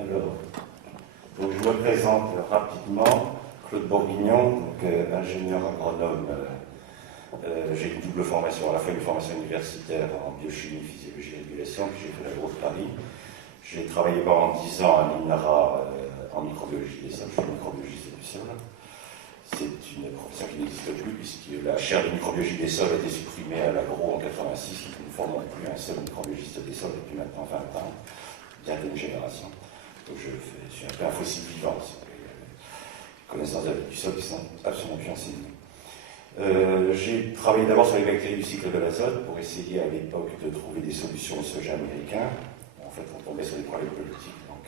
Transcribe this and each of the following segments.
Alors, donc je me présente rapidement, Claude Bourguignon, donc, ingénieur agronome. J'ai une double formation, à la fois une formation universitaire en biochimie, physiologie et régulation, puis j'ai fait l'agro de Paris. J'ai travaillé pendant 10 ans à l'INRA en microbiologie des sols, je suis microbiologiste du sol. C'est une profession qui n'existe plus, puisque la chaire de microbiologie des sols a été supprimée à l'agro en 86, nous ne formons plus un seul microbiologiste des sols depuis maintenant 20 ans, bientôt une génération. Donc je suis un peu un fossile vivant, les connaissances de la vie du sol qui sont absolument plus enseignées. J'ai travaillé d'abord sur les bactéries du cycle de l'azote pour essayer à l'époque de trouver des solutions au soja américain. En fait, on tombait sur des problèmes politiques, donc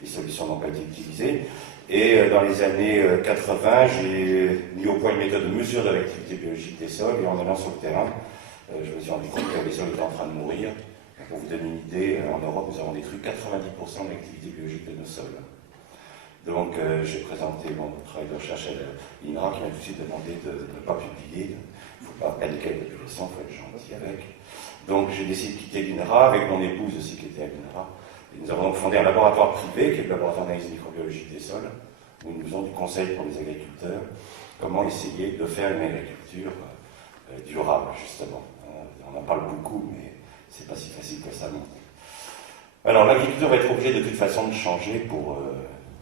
les solutions n'ont pas été utilisées. Et dans les années 80, j'ai mis au point une méthode de mesure de l'activité biologique des sols, et en allant sur le terrain, je me suis rendu compte que les sols étaient en train de mourir. Pour vous donner une idée, en Europe, nous avons détruit 90% de l'activité biologique de nos sols. Donc, j'ai présenté mon travail de recherche à l'INRA qui m'a tout de suite demandé de ne pas publier. Il ne faut pas paniquer la population, il faut être gentil avec. Donc, j'ai décidé de quitter l'INRA avec mon épouse aussi qui était à l'INRA. Et nous avons donc fondé un laboratoire privé qui est le laboratoire d'analyse microbiologique des sols, où nous faisons du conseil pour les agriculteurs, comment essayer de faire une agriculture durable, justement. On en parle beaucoup, mais c'est pas si facile que ça. Alors, l'agriculture va être obligée de toute façon de changer pour...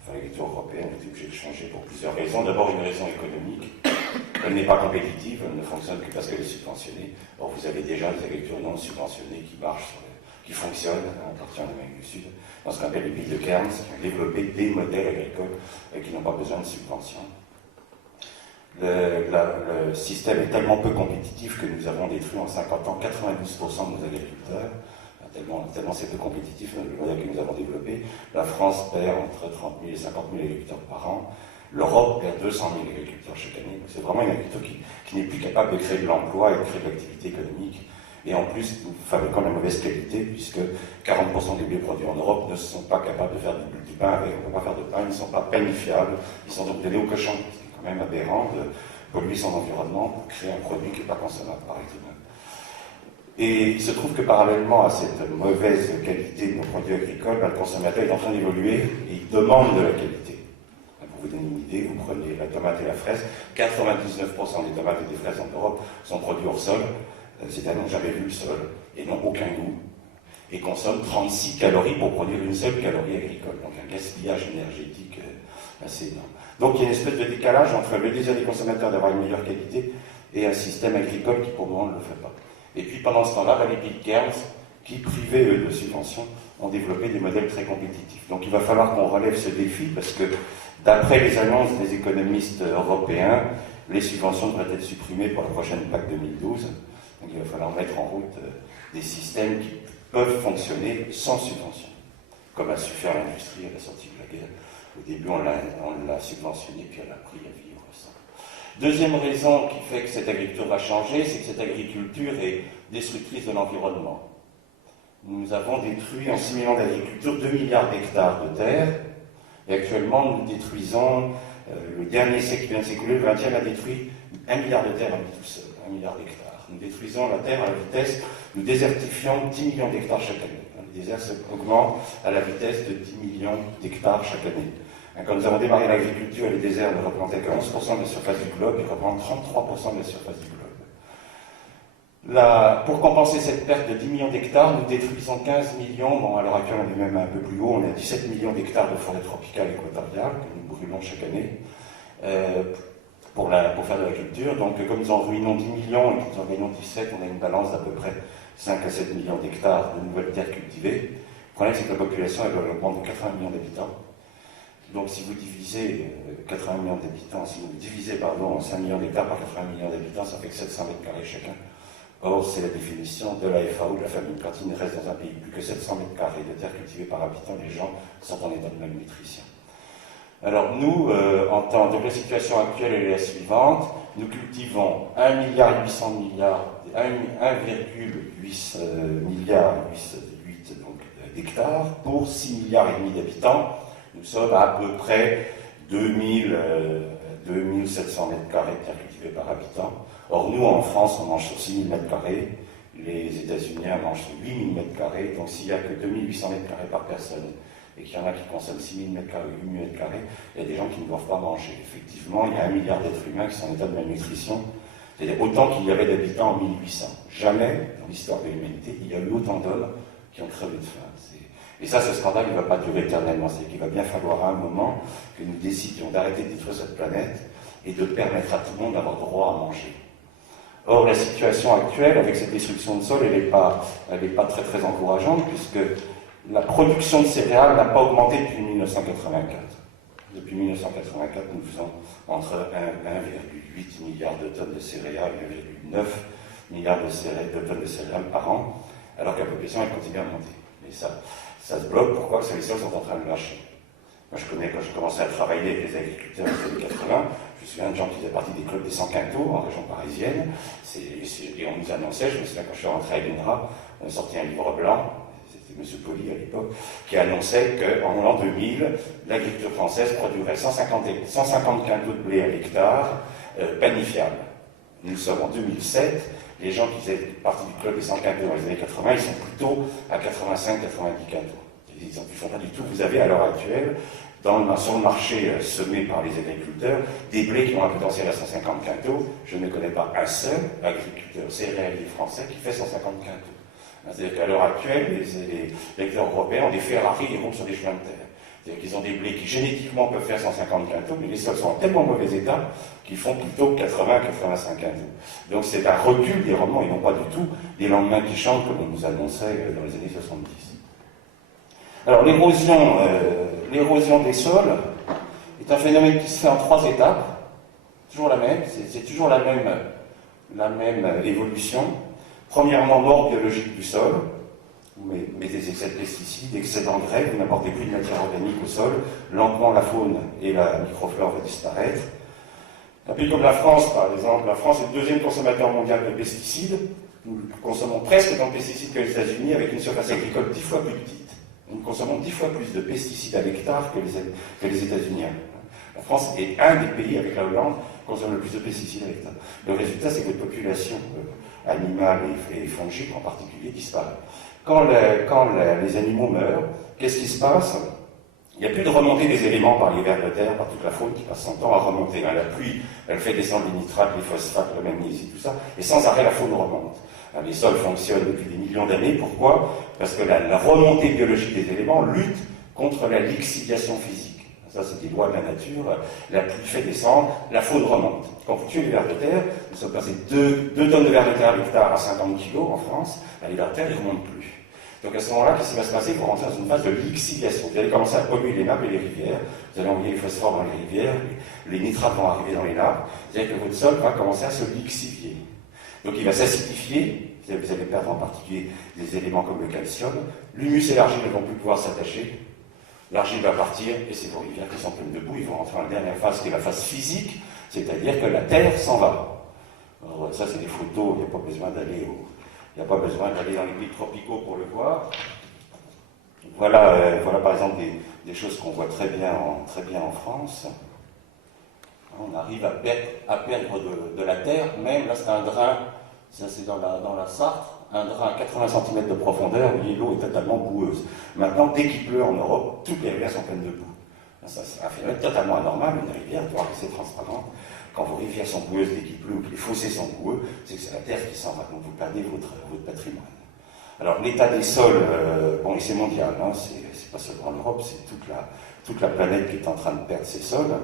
l'agriculture européenne est obligée de changer pour plusieurs raisons. D'abord, une raison économique. Elle n'est pas compétitive, elle ne fonctionne que parce qu'elle est subventionnée. Or, vous avez déjà des agricultures non subventionnées qui marchent, qui fonctionnent en partie en Amérique du Sud, dans ce qu'on appelle les pays de Cairns, qui ont développé des modèles agricoles qui n'ont pas besoin de subventions. Le système est tellement peu compétitif que nous avons détruit en 50 ans 92% de nos agriculteurs. Tellement c'est peu compétitif, le modèle que nous avons développé. La France perd entre 30 000 et 50 000 agriculteurs par an. L'Europe perd 200 000 agriculteurs chaque année. C'est vraiment une agriculture qui n'est plus capable de créer de l'emploi et de créer de l'activité économique. Et en plus, nous fabriquons la mauvaise qualité, puisque 40% des blés produits en Europe ne sont pas capables de faire du pain avec. On ne peut pas faire de pain, ils ne sont pas panifiables. Ils sont donc donnés aux cochons. C'est quand même aberrant de polluer son environnement pour créer un produit qui n'est pas consommable par être humain. Et il se trouve que parallèlement à cette mauvaise qualité de nos produits agricoles, le consommateur est en train d'évoluer et il demande de la qualité. Pour vous donner une idée, vous prenez la tomate et la fraise, 99% des tomates et des fraises en Europe sont produits hors sol, c'est-à-dire n'ont jamais vu le sol et n'ont aucun goût, et consomment 36 calories pour produire une seule calorie agricole, donc un gaspillage énergétique assez énorme. Donc il y a une espèce de décalage entre le désir des consommateurs d'avoir une meilleure qualité et un système agricole qui pour le moment ne le fait pas. Et puis pendant ce temps-là, les pays de Cairns, qui privés eux de subventions, ont développé des modèles très compétitifs. Donc il va falloir qu'on relève ce défi parce que d'après les annonces des économistes européens, les subventions devraient être supprimées pour la prochaine PAC 2012. Donc il va falloir mettre en route des systèmes qui peuvent fonctionner sans subvention, comme a su faire l'industrie à la sortie de la guerre. Au début, on l'a subventionné, puis elle a pris à vivre sans. Deuxième raison qui fait que cette agriculture va changer, c'est que cette agriculture est destructrice de l'environnement. Nous avons détruit en 6 millions d'agricultures 2 milliards d'hectares de terre, et actuellement nous détruisons, le dernier siècle qui vient de s'écouler, le 20e, a détruit 1 milliard de terres à lui tout seul, 1 milliard d'hectares. Nous détruisons la terre à la vitesse, nous désertifions 10 millions d'hectares chaque année. Le désert augmente à la vitesse de 10 millions d'hectares chaque année. Quand nous avons démarré l'agriculture, les déserts ne représentaient que 11% de la surface du globe, ils représentent 33% de la surface du globe. Pour compenser cette perte de 10 millions d'hectares, nous détruisons 15 millions, bon à l'heure actuelle on est même un peu plus haut, on a 17 millions d'hectares de forêt tropicale équatoriale que nous brûlons chaque année pour faire de l'agriculture. Donc comme nous en ruinons 10 millions et que nous en gagnons 17, on a une balance d'à peu près 5 à 7 millions d'hectares de nouvelles terres cultivées. Le problème c'est que la population elle doit augmenter de 80 millions d'habitants. Donc si vous divisez 80 millions d'habitants, si vous divisez 5 millions d'hectares par 80 millions d'habitants, ça fait que 700 mètres carrés chacun. Or, c'est la définition de la FAO, de la famine. Quand il ne reste dans un pays plus que 700 mètres carrés de terre cultivée par habitant, les gens sont en état de malnutrition. Alors nous, donc la situation actuelle est la suivante. Nous cultivons 1,8 milliard d'hectares pour 6,5 milliards d'habitants. Nous sommes à peu près 2700 mètres carrés de terre cultivée par habitant. Or, nous, en France, on mange sur 6000 mètres carrés. Les États-Unis mangent sur 8000 mètres carrés. Donc, s'il n'y a que 2800 mètres carrés par personne et qu'il y en a qui consomment 6 000 m², 8 000 m², il y a des gens qui ne doivent pas manger. Effectivement, il y a 1 milliard d'êtres humains qui sont en état de malnutrition, c'est-à-dire autant qu'il y avait d'habitants en 1800. Jamais, dans l'histoire de l'humanité, il y a eu autant d'hommes qui ont crevé de faim. Et ça, ce scandale, il ne va pas durer éternellement. C'est qu'il va bien falloir à un moment que nous décidions d'arrêter de détruire cette planète et de permettre à tout le monde d'avoir droit à manger. Or, la situation actuelle, avec cette destruction de sol, elle n'est pas très très encourageante, puisque la production de céréales n'a pas augmenté depuis 1984. Depuis 1984, nous faisons entre 1,8 milliard de tonnes de céréales et 1,9 milliard de tonnes de céréales par an, alors que la population elle continue à monter. Et ça se bloque. Pourquoi? Parce que les sols sont en train de lâcher. Moi, je connais, quand je commençais à travailler avec les agriculteurs dans les années 80, je me souviens de gens qui faisaient partie des clubs des 100 quintaux en région parisienne, et on nous annonçait, je me souviens quand je suis rentré à l'INRA, on a sorti un livre blanc, c'était M. Poli à l'époque, qui annonçait qu'en l'an 2000, l'agriculture française produirait 150 quintaux de blé à l'hectare, panifiable. Nous sommes en 2007, les gens qui faisaient partie du club des 100 quintaux dans les années 80, ils sont plutôt à 85-90 quintaux. Ils ne font pas du tout. Vous avez à l'heure actuelle, sur le marché semé par les agriculteurs, des blés qui ont un potentiel à 150 quintaux. Je ne connais pas un seul agriculteur céréalier français qui fait 150 quintaux. C'est-à-dire qu'à l'heure actuelle, les agriculteurs européens ont des Ferrari et roulent sur des chemins de terre. C'est-à-dire qu'ils ont des blés qui génétiquement peuvent faire 150 quintaux, mais les sols sont en tellement mauvais état qu'ils font plutôt 80-85 quintaux. Donc c'est un recul des rendements et non pas du tout des lendemains qui chantent comme on nous annonçait dans les années 70. Alors l'érosion des sols est un phénomène qui se fait en 3 étapes, toujours la même, c'est toujours la même évolution. Premièrement, mort biologique du sol. Vous mettez des excès de pesticides, excès d'engrais, vous n'apportez plus de matière organique au sol, lentement la faune et la microflore va disparaître. Un pays comme la France, par exemple, la France est le 2e consommateur mondial de pesticides. Nous consommons presque autant de pesticides que les États-Unis avec une surface agricole 10 fois plus petite. Nous consommons 10 fois plus de pesticides à l'hectare que les États-Unis. La France est un des pays, avec la Hollande, qui consomme le plus de pesticides à l'hectare. Le résultat, c'est que les populations animales et fongiques en particulier disparaissent. Quand les animaux meurent, qu'est-ce qui se passe? Il n'y a plus de remontée des éléments par les vers de terre, par toute la faune qui passe son temps à remonter. La pluie, elle fait descendre les nitrates, les phosphates, le magnésium, tout ça, et sans arrêt la faune remonte. Les sols fonctionnent depuis des millions d'années. Pourquoi? Parce que la remontée biologique des éléments lutte contre la lixiviation physique. Ça, c'est des lois de la nature. La pluie fait descendre, la faune remonte. Quand vous tuez les vers de terre, nous sommes passés 2 tonnes de vers de terre à l'hectare à 50 kg en France. Les vers de terre, ils ne remontent plus. Donc à ce moment-là, qu'est-ce qui va se passer? Vous rentrez dans une phase de lixiviation. Vous allez commencer à polluer les nappes et les rivières. Vous allez envoyer les phosphores dans les rivières, les nitrates vont arriver dans les nappes. C'est-à-dire que votre sol va commencer à se lixivier. Donc il va s'acidifier. Vous allez perdre en particulier des éléments comme le calcium. L'humus et l'argile ne vont plus pouvoir s'attacher. L'argile va partir et c'est vos rivières qui sont pleines de boue. Ils vont rentrer dans la dernière phase qui est la phase physique, c'est-à-dire que la terre s'en va. Alors, ça, c'est des photos, il n'y a pas besoin d'aller dans les pays tropicaux pour le voir. Voilà par exemple des choses qu'on voit très bien en France. On arrive à perdre de la terre, même là c'est un drain, ça c'est dans la Sarthe, un drain à 80 cm de profondeur, où l'eau est totalement boueuse. Maintenant, dès qu'il pleut en Europe, toutes les rivières sont pleines de boue. Ça, c'est un phénomène totalement anormal. Une rivière doit rester transparente. Quand vos rivières sont boueuses dès qu'il pleut ou que les fossés sont boueux, c'est que c'est la terre qui s'en va. Donc vous perdez votre patrimoine. Alors l'état des sols, et c'est mondial, hein, c'est pas seulement en Europe, c'est toute la planète qui est en train de perdre ses sols.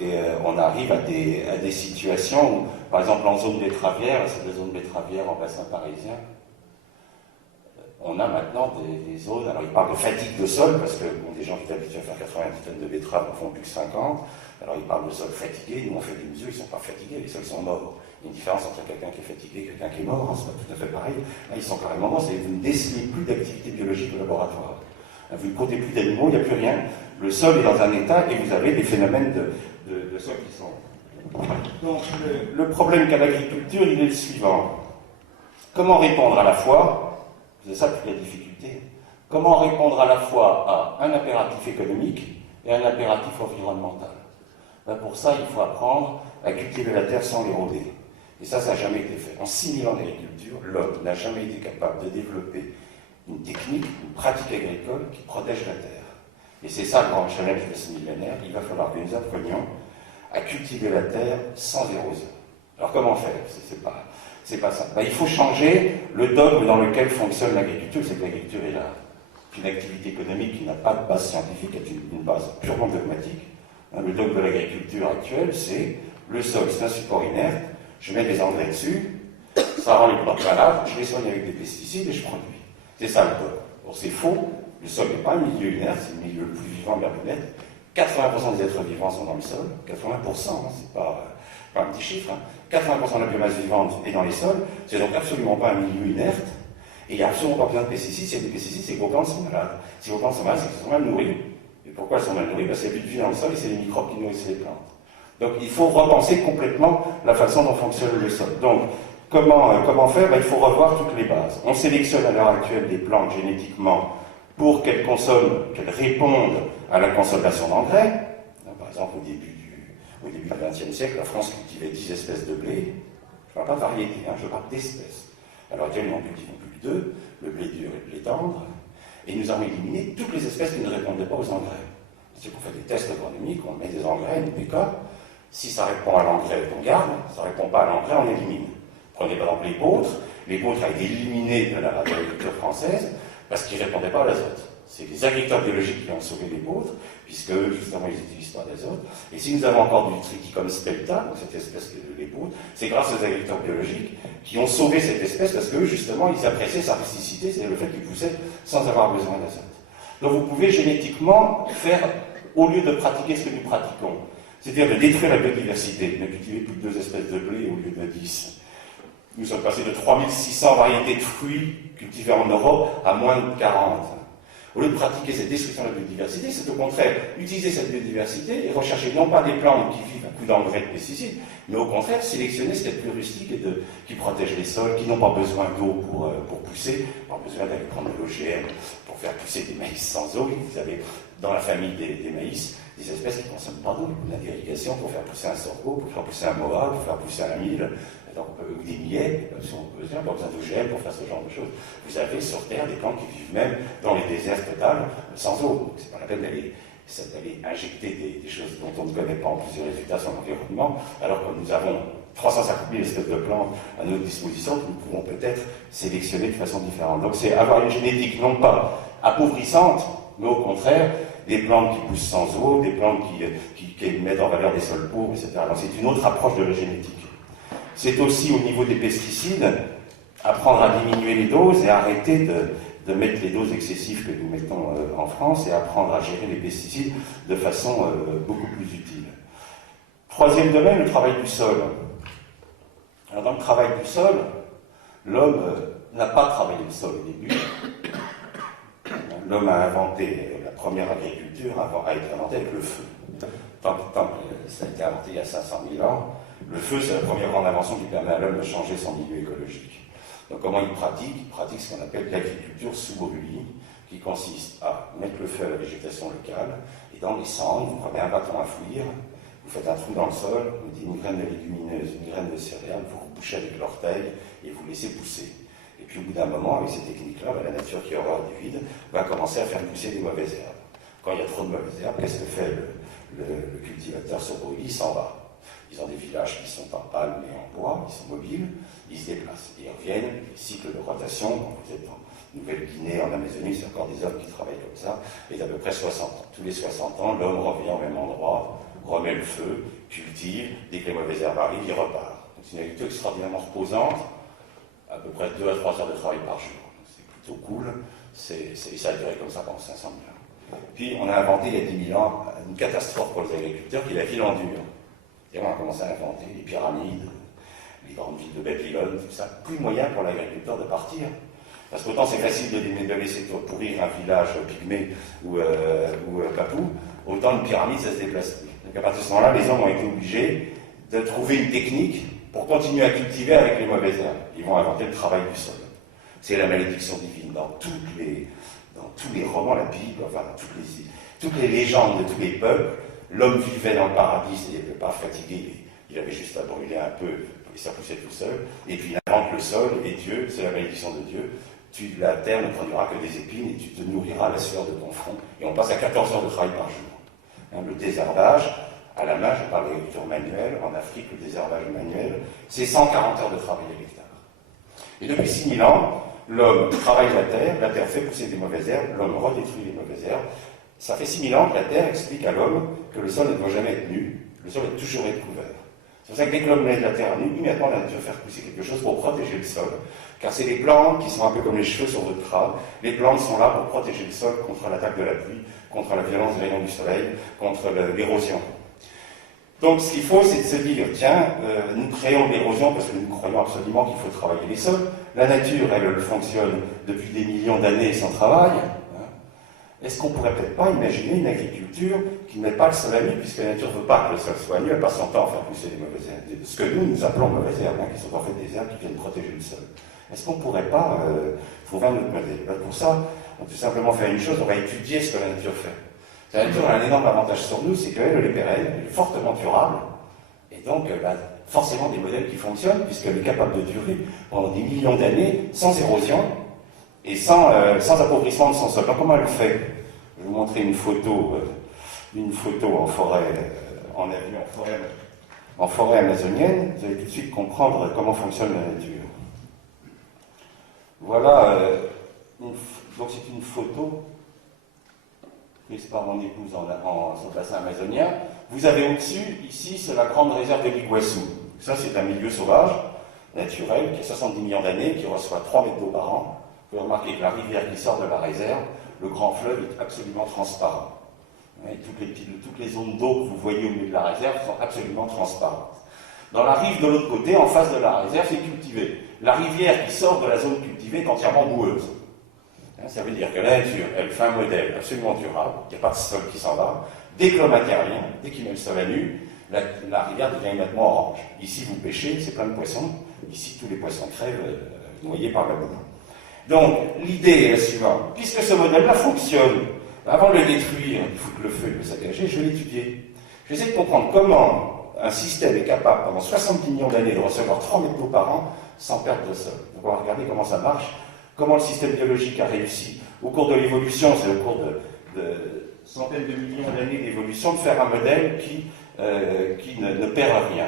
Et on arrive à des situations où, par exemple en zone betteravière, c'est des zones betteravières en bassin parisien, on a maintenant des zones, alors ils parlent de fatigue de sol, parce que des gens qui étaient habitués à faire 90 tonnes de betteraves en font plus que 50, alors ils parlent de sol fatigué, nous on fait des mesures, ils ne sont pas fatigués, les sols sont morts. Il y a une différence entre quelqu'un qui est fatigué et quelqu'un qui est mort, hein, c'est pas tout à fait pareil. Là ils sont carrément morts, c'est vous ne dessinez plus d'activité biologique au laboratoire. Vous ne comptez plus d'animaux, il n'y a plus rien. Le sol est dans un état et vous avez des phénomènes de sol qui sont... Donc le problème qu'a l'agriculture, il est le suivant. Comment répondre à la fois, c'est ça toute la difficulté, comment répondre à la fois à un impératif économique et un impératif environnemental? Pour ça, il faut apprendre à cultiver la terre sans l'éroder. Et ça n'a jamais été fait. En 6000 ans d'agriculture, l'homme n'a jamais été capable de développer une technique, une pratique agricole qui protège la terre. Et c'est ça le grand challenge de ce millénaire. Il va falloir que nous apprenions à cultiver la terre sans érosion. Alors comment faire? C'est pas ça. Ben, il faut changer le dogme dans lequel fonctionne l'agriculture. C'est que l'agriculture est une activité économique qui n'a pas de base scientifique, est une base purement dogmatique. Le dogme de l'agriculture actuelle, c'est le sol, c'est un support inerte, je mets des engrais dessus, ça rend les plantes malades, je les soigne avec des pesticides et je produis. C'est ça le dogme. Bon, c'est faux, le sol n'est pas un milieu inerte, c'est le milieu le plus vivant de la planète. 80% des êtres vivants sont dans le sol, 80%, hein, c'est pas un petit chiffre. Hein. 80% de la biomasse vivante est dans les sols, c'est donc absolument pas un milieu inerte, et il n'y a absolument pas besoin de pesticides. S'il y a des pesticides, c'est que vos plantes sont malades. Si vos plantes sont malades, c'est qu'elles sont mal nourries. Et pourquoi elles sont mal nourries? Parce qu'il n'y a plus de vie dans le sol et c'est les microbes qui nourrissent les plantes. Donc il faut repenser complètement la façon dont fonctionne le sol. Donc comment faire? Il faut revoir toutes les bases. On sélectionne à l'heure actuelle des plantes génétiquement pour qu'elles répondent à la consommation d'engrais. Par exemple, au début du XXe siècle, la France cultivait 10 espèces de blé. Je ne parle pas de variété, je parle d'espèces. À l'heure actuelle, nous en cultivons plus que 2, le blé dur et le blé tendre. Et nous avons éliminé toutes les espèces qui ne répondaient pas aux engrais. C'est qu'on fait des tests agronomiques, on met des engrais, une PK. Si ça répond à l'engrais, on garde. Si ça ne répond pas à l'engrais, on élimine. Prenez par exemple l'épeautre. L'épeautre a été éliminé de l'agriculture française parce qu'il ne répondait pas à l'azote. C'est les agriculteurs biologiques qui ont sauvé l'épeautre, puisque justement ils n'utilisent pas d'azote. Et si nous avons encore du triticum spelta, donc cette espèce de l'épeautre, c'est grâce aux agriculteurs biologiques qui ont sauvé cette espèce parce que justement ils appréciaient sa rusticité, c'est le fait qu'il poussait sans avoir besoin d'azote. Donc vous pouvez génétiquement faire, au lieu de pratiquer ce que nous pratiquons, c'est-à-dire de détruire la biodiversité, de cultiver plus de 2 espèces de blé au lieu de 10. Nous sommes passés de 3600 variétés de fruits cultivées en Europe à moins de 40. Au lieu de pratiquer cette destruction de la biodiversité, c'est au contraire utiliser cette biodiversité et rechercher non pas des plantes qui vivent à coups d'engrais et de pesticides, mais au contraire sélectionner ce qui est plus rustique et qui protège les sols, qui n'ont pas besoin d'eau pour pousser, pas besoin d'aller prendre de l'OGM pour faire pousser des maïs sans eau. Vous avez dans la famille des maïs des espèces qui ne consomment pas d'eau, l'irrigation pour faire pousser un sorgho, pour faire pousser un moa, pour faire pousser un mil, ou des millets, pas besoin d'OGM pour faire ce genre de choses. Vous avez sur Terre des plantes qui vivent même dans les déserts totaux sans eau. C'est pas la peine d'aller injecter des choses dont on ne connaît pas en plus les résultats sur l'environnement, alors que nous avons 350 000 espèces de plantes à notre disposition que nous pouvons peut-être sélectionner de façon différente. Donc c'est avoir une génétique non pas appauvrissante, mais au contraire, des plantes qui poussent sans eau, des plantes qui mettent en valeur des sols pauvres, etc. Donc c'est une autre approche de la génétique. C'est aussi au niveau des pesticides, apprendre à diminuer les doses et arrêter de mettre les doses excessives que nous mettons en France et apprendre à gérer les pesticides de façon beaucoup plus utile. Troisième domaine, le travail du sol. Alors dans le travail du sol, l'homme n'a pas travaillé le sol au début. L'homme a inventé la première agriculture, a été inventée avec le feu. Tant que ça a été inventé il y a 500 000 ans, le feu, c'est la première grande invention qui permet à l'homme de changer son milieu écologique. Donc comment il pratique? Il pratique ce qu'on appelle l'agriculture sous brûlis, qui consiste à mettre le feu à la végétation locale, et dans les cendres, vous prenez un bâton à fouillir, vous faites un trou dans le sol, vous mettez une graine de légumineuse, une graine de céréales, vous bouchez avec l'orteil, et vous laissez pousser. Et puis au bout d'un moment, avec ces techniques-là, la nature qui a horreur du vide va commencer à faire pousser des mauvaises herbes. Quand il y a trop de mauvaises herbes, qu'est-ce que fait le cultivateur sur brûlis? Il s'en va. Ils ont des villages qui sont en palme et en bois, ils sont mobiles, ils se déplacent. Et ils reviennent, les cycles de rotation, quand vous êtes en Nouvelle-Guinée, en Amazonie, c'est encore des hommes qui travaillent comme ça, et d'à peu près 60 ans. Tous les 60 ans, l'homme revient au même endroit, remet le feu, cultive, dès que les mauvaises herbes arrivent, il repart. Donc c'est une agriculture extraordinairement reposante, à peu près 2 à 3 heures de travail par jour. C'est plutôt cool, ça a duré comme ça pendant 500 000 ans. Puis on a inventé il y a 10 000 ans une catastrophe pour les agriculteurs qui est la ville en dur. Et on a commencé à inventer les pyramides, les grandes villes de Babylone, tout ça. Plus moyen pour l'agriculteur de partir. Parce qu'autant c'est facile de laisser pourrir un village pygmée ou papou, autant une pyramide ça se déplace plus. Donc à partir de ce moment-là, les hommes ont été obligés de trouver une technique pour continuer à cultiver avec les mauvaises herbes. Ils vont inventer le travail du sol. C'est la malédiction divine. Dans tous les romans, la Bible, enfin toutes les légendes de tous les peuples, l'homme vivait dans le paradis, il n'était pas fatigué, il avait juste à brûler un peu, et ça poussait tout seul. Et puis il invente le sol, et Dieu, c'est la malédiction de Dieu, la terre ne produira que des épines et tu te nourriras à la sueur de ton front. Et on passe à 14 heures de travail par jour. Hein, le désherbage, à la main, je parle d'agriculture manuelle, en Afrique, le désherbage manuel, c'est 140 heures de travail à l'hectare. Et depuis 6000 ans, l'homme travaille la terre fait pousser des mauvaises herbes, l'homme redétruit les mauvaises herbes. Ça fait 6000 ans que la terre explique à l'homme que le sol ne doit jamais être nu, le sol doit toujours être couvert. C'est pour ça que dès que l'homme met de la terre nue, immédiatement la nature va faire pousser quelque chose pour protéger le sol. Car c'est les plantes qui sont un peu comme les cheveux sur votre crâne. Les plantes sont là pour protéger le sol contre l'attaque de la pluie, contre la violence des rayons du soleil, contre l'érosion. Donc ce qu'il faut, c'est de se dire, tiens, nous créons de l'érosion parce que nous croyons absolument qu'il faut travailler les sols. La nature, elle fonctionne depuis des millions d'années sans travail. Est-ce qu'on ne pourrait peut-être pas imaginer une agriculture qui ne met pas le sol à nu, puisque la nature ne veut pas que le sol soit nu, elle passe son temps à faire pousser des mauvaises herbes, ce que nous appelons mauvaises herbes, qui sont en fait des herbes qui viennent protéger le sol. Est-ce qu'on ne pourrait pas trouver un autre modèle? Pour ça, on peut tout simplement faire une chose, on va étudier ce que la nature fait. La nature a un énorme avantage sur nous, c'est qu'elle est pérenne, elle est fortement durable, et donc elle a forcément des modèles qui fonctionnent, puisqu'elle est capable de durer pendant des millions d'années, sans érosion, et sans appauvrissement de son sol. Donc comment elle fait? Je vais vous montrer une photo en forêt, en forêt amazonienne. Vous allez tout de suite comprendre comment fonctionne la nature. Voilà, donc c'est une photo prise par mon épouse en son bassin amazonien. Vous avez au-dessus, ici, c'est la grande réserve de l'Iguassou. Ça, c'est un milieu sauvage, naturel, qui a 70 millions d'années, qui reçoit 3 mètres d'eau par an. Vous pouvez remarquer que la rivière qui sort de la réserve, le grand fleuve est absolument transparent. Et toutes les zones d'eau que vous voyez au milieu de la réserve sont absolument transparentes. Dans la rive de l'autre côté, en face de la réserve, c'est cultivé. La rivière qui sort de la zone cultivée est entièrement boueuse. Ça veut dire que la nature, elle fait un modèle absolument durable, il n'y a pas de sol qui s'en va. Dès que l'homme intervient, dès qu'il met le sol à nu, la rivière devient immédiatement orange. Ici, vous pêchez, c'est plein de poissons. Ici, tous les poissons crèvent noyés par la boue. Donc, l'idée est la suivante. Puisque ce modèle-là fonctionne, avant de le détruire, il faut que le feu puisse s'engager, je vais l'étudier. Je vais essayer de comprendre comment un système est capable, pendant 70 millions d'années, de recevoir 3 mètres d'eau par an sans perdre de sol. Donc, on va regarder comment ça marche, comment le système biologique a réussi, au cours de l'évolution, c'est au cours de centaines de millions d'années d'évolution, de faire un modèle qui ne perd rien.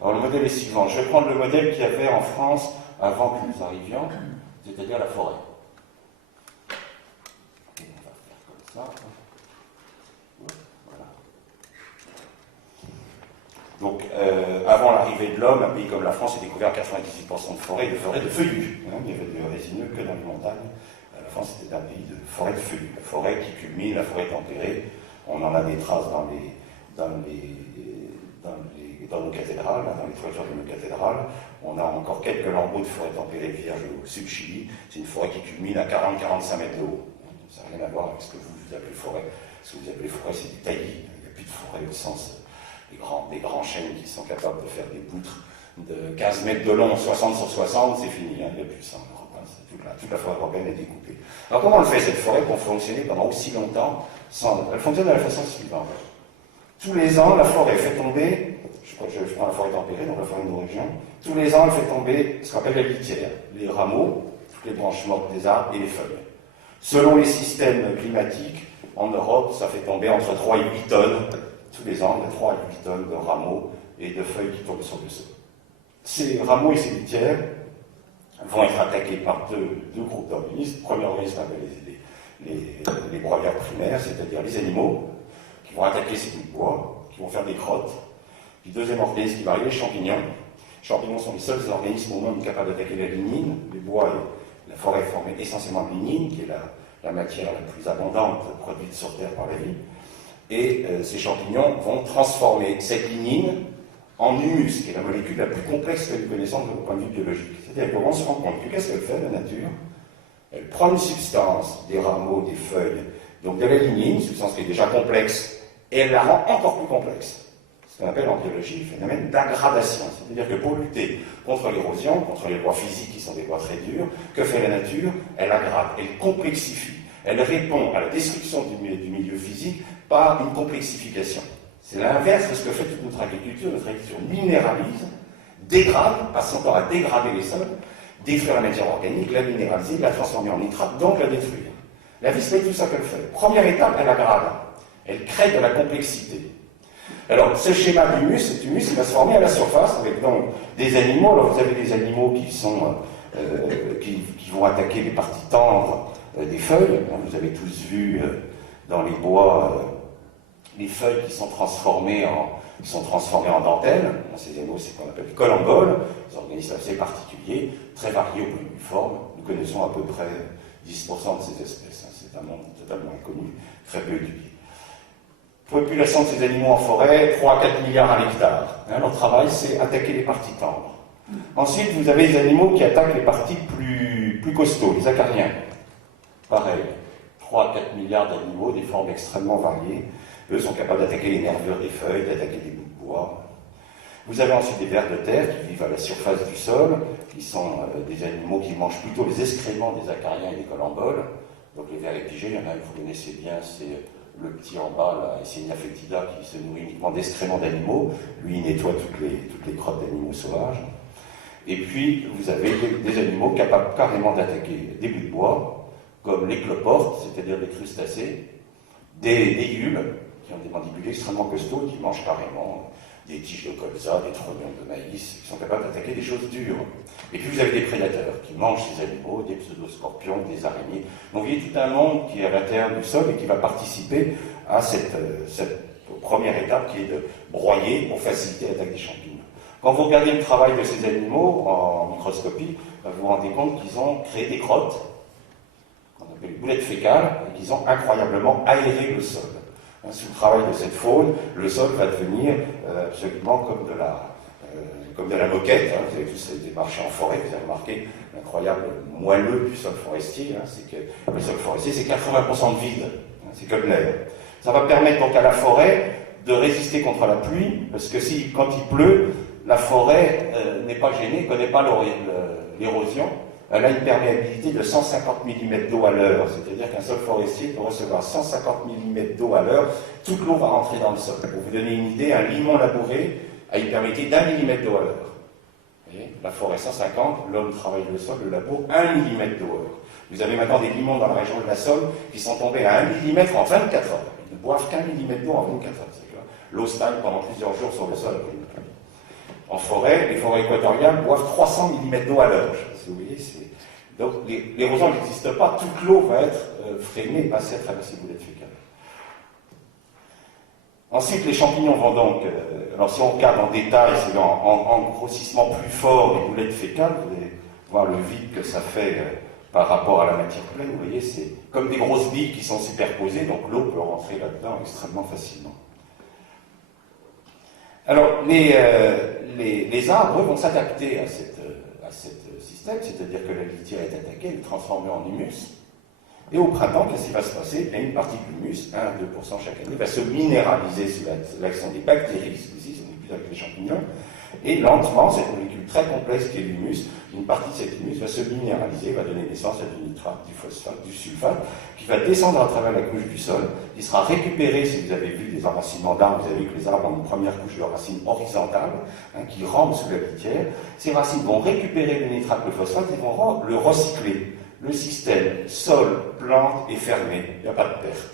Alors, le modèle est suivant. Je vais prendre le modèle qu'il y avait en France avant que nous arrivions, c'est-à-dire la forêt. Et on va faire comme ça. Voilà. Donc, avant l'arrivée de l'homme, un pays comme la France est découvert 98% de forêts de feuillus. Il y avait du résineux que dans les montagnes. La France était un pays de forêts de feuillus. La forêt qui culmine, la forêt tempérée. On en a des traces dans nos cathédrales, dans les toitures de nos cathédrales. On a encore quelques lambeaux de forêt tempérée vierge au sud-Chili. C'est une forêt qui culmine à 40-45 mètres de haut. Ça n'a rien à voir avec ce que vous appelez forêt. Ce que vous appelez forêt, c'est du taillis. Il n'y a plus de forêt au sens des grands chênes qui sont capables de faire des poutres de 15 mètres de long, 60 sur 60, c'est fini. Il n'y a plus ça en Europe. Toute la forêt européenne est découpée. Alors comment elle fait cette forêt pour fonctionner pendant aussi longtemps Elle fonctionne de la façon suivante. Tous les ans, la forêt fait tomber, je prends la forêt tempérée, donc la forêt de nos régions, tous les ans, elle fait tomber ce qu'on appelle la litière, les rameaux, toutes les branches mortes des arbres et les feuilles. Selon les systèmes climatiques, en Europe, ça fait tomber entre 3 et 8 tonnes, tous les ans, il y a 3 à 8 tonnes de rameaux et de feuilles qui tombent sur le sol. Ces rameaux et ces litières vont être attaqués par deux groupes d'organismes. Le premier organisme s'appelle les broyeurs primaires, c'est-à-dire les animaux, qui vont attaquer ces bouts de bois, qui vont faire des crottes. Puis deuxième organisme qui va arriver, les champignons. Les champignons sont les seuls organismes au monde capables d'attaquer la lignine. Les bois et la forêt formée essentiellement de lignine, qui est la matière la plus abondante produite sur Terre par la vie. Et ces champignons vont transformer cette lignine en humus, qui est la molécule la plus complexe que nous connaissons de point de vue biologique. C'est-à-dire qu'on se rend compte que qu'est-ce qu'elle fait, la nature? Elle prend une substance, des rameaux, des feuilles, donc de la lignine, une substance qui est déjà complexe, et elle la rend encore plus complexe. Ce qu'on appelle en biologie le phénomène d'aggradation. C'est-à-dire que pour lutter contre l'érosion, contre les lois physiques qui sont des lois très dures, que fait la nature? Elle aggrave, elle complexifie. Elle répond à la destruction du milieu physique par une complexification. C'est l'inverse de ce que fait toute notre agriculture. Notre agriculture minéralise, dégrade, passe son temps à dégrader les sols, détruire la matière organique, la minéraliser, la transformer en nitrate, donc la détruire. La vie, c'est tout ça qu'elle fait. Première étape, elle aggrave. Elle crée de la complexité. Alors, ce schéma d'humus, cet humus, il va se former à la surface avec donc des animaux. Alors, vous avez des animaux qui vont attaquer les parties tendres des feuilles. Vous avez tous vu dans les bois les feuilles qui sont transformées en dentelle. Ces animaux, c'est ce qu'on appelle les collemboles, des organismes assez particuliers, très variés au uniforme. Nous connaissons à peu près 10% de ces espèces. C'est un monde totalement inconnu, très peu étudié. Population de ces animaux en forêt, 3 à 4 milliards à l'hectare. Leur travail, c'est attaquer les parties tendres. Ensuite, vous avez les animaux qui attaquent les parties plus costauds, les acariens. Pareil, 3 à 4 milliards d'animaux, des formes extrêmement variées. Eux sont capables d'attaquer les nervures des feuilles, d'attaquer des bouts de bois. Vous avez ensuite des vers de terre qui vivent à la surface du sol, qui sont des animaux qui mangent plutôt les excréments des acariens et des collemboles. Donc les vers épigés, il y en a un que vous connaissez bien, c'est le petit en bas, la Eisenia foetida, qui se nourrit uniquement d'excréments d'animaux. Lui, il nettoie toutes les crottes d'animaux sauvages. Et puis, vous avez des animaux capables carrément d'attaquer des bouts de bois, comme les cloportes, c'est-à-dire des crustacés, des gules, qui ont des mandibules extrêmement costauds, qui mangent carrément des tiges de colza, des trognons de maïs, qui sont capables d'attaquer des choses dures. Et puis vous avez des prédateurs qui mangent ces animaux, des pseudoscorpions, des araignées. Donc vous voyez tout un monde qui est à l'intérieur du sol et qui va participer à cette première étape qui est de broyer pour faciliter l'attaque des champignons. Quand vous regardez le travail de ces animaux en microscopie, vous vous rendez compte qu'ils ont créé des crottes, qu'on appelle les boulettes fécales, et qu'ils ont incroyablement aéré le sol. Sous le travail de cette faune, le sol va devenir absolument comme de la moquette. Vous avez tous été marchés en forêt, vous avez remarqué l'incroyable moelleux du sol forestier. C'est que le sol forestier, c'est 80% de vide. C'est comme l'air. Ça va permettre donc à la forêt de résister contre la pluie, parce que quand il pleut, la forêt n'est pas gênée, ne connaît pas l'érosion. Elle a une perméabilité de 150 mm d'eau à l'heure, c'est-à-dire qu'un sol forestier peut recevoir 150 mm d'eau à l'heure, toute l'eau va rentrer dans le sol. Pour vous donner une idée, un limon labouré a une perméabilité d'1 mm d'eau à l'heure. La forêt 150, l'homme travaille le sol, le labour 1 mm d'eau à l'heure. Vous avez maintenant des limons dans la région de la Somme qui sont tombés à 1 mm en 24 heures. Ils ne boivent qu'un millimètre d'eau en 24 heures. L'eau stagne pendant plusieurs jours sur le sol après une pluie. En forêt, les forêts équatoriales boivent 300 mm d'eau à l'heure. Vous voyez, donc l'érosion n'existe pas, toute l'eau va être freinée, passer à travers ces boulettes fécales. Ensuite, les champignons vont donc, alors si on regarde en détail, c'est en grossissement plus fort les boulettes fécales, vous allez voir le vide que ça fait par rapport à la matière pleine, vous voyez, c'est comme des grosses billes qui sont superposées, donc l'eau peut rentrer là-dedans extrêmement facilement. Alors, les arbres vont s'adapter à ce système, c'est-à-dire que la litière est attaquée, elle est transformée en humus, et au printemps, qu'est-ce qui va se passer? Il y a une partie de l'humus, 1 à 2% chaque année, va se minéraliser sous l'action des bactéries, ici, ce n'est plus avec les champignons, et lentement, cette molécule très complexe qui est l'humus, une partie de cet humus va se minéraliser, va donner naissance à du nitrate, du phosphate, du sulfate, qui va descendre à travers la couche du sol, qui sera récupéré, si vous avez vu des enracinements d'arbres, vous avez vu que les arbres ont une première couche de racines horizontales, qui rentre sous la litière. Ces racines vont récupérer le nitrate, le phosphate, et vont le recycler. Le système sol, plante est fermé, il n'y a pas de perte.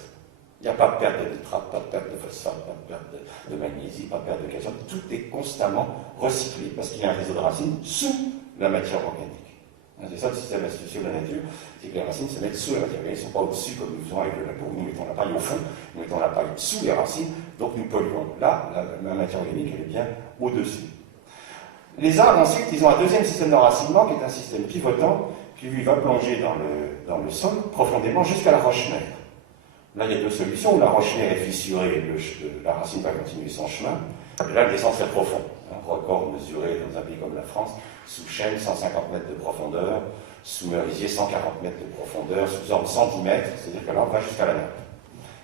Il n'y a pas de perte de nitrate, pas de perte de phosphate, pas de perte de magnésie, pas de perte de calcium. Tout est constamment recyclé parce qu'il y a un réseau de racines sous la matière organique. C'est ça le système astucieux de la nature, c'est que les racines se mettent sous la matière organique, elles ne sont pas au-dessus comme nous faisons avec le labour. Nous mettons la paille au fond, nous mettons la paille sous les racines, donc nous polluons. Là, la matière organique, elle est bien au-dessus. Les arbres, ensuite, ils ont un deuxième système d'enracinement qui est un système pivotant qui, lui, va plonger dans le sol profondément jusqu'à la roche-mère. Là, il y a deux solutions. La roche-mère est fissurée, la racine va continuer son chemin. Et là, elle descend très profond. Un record mesuré dans un pays comme la France, sous chêne, 150 mètres de profondeur, sous merisier, 140 mètres de profondeur, sous orme, 110 mètres, c'est-à-dire que là, on va jusqu'à la nappe.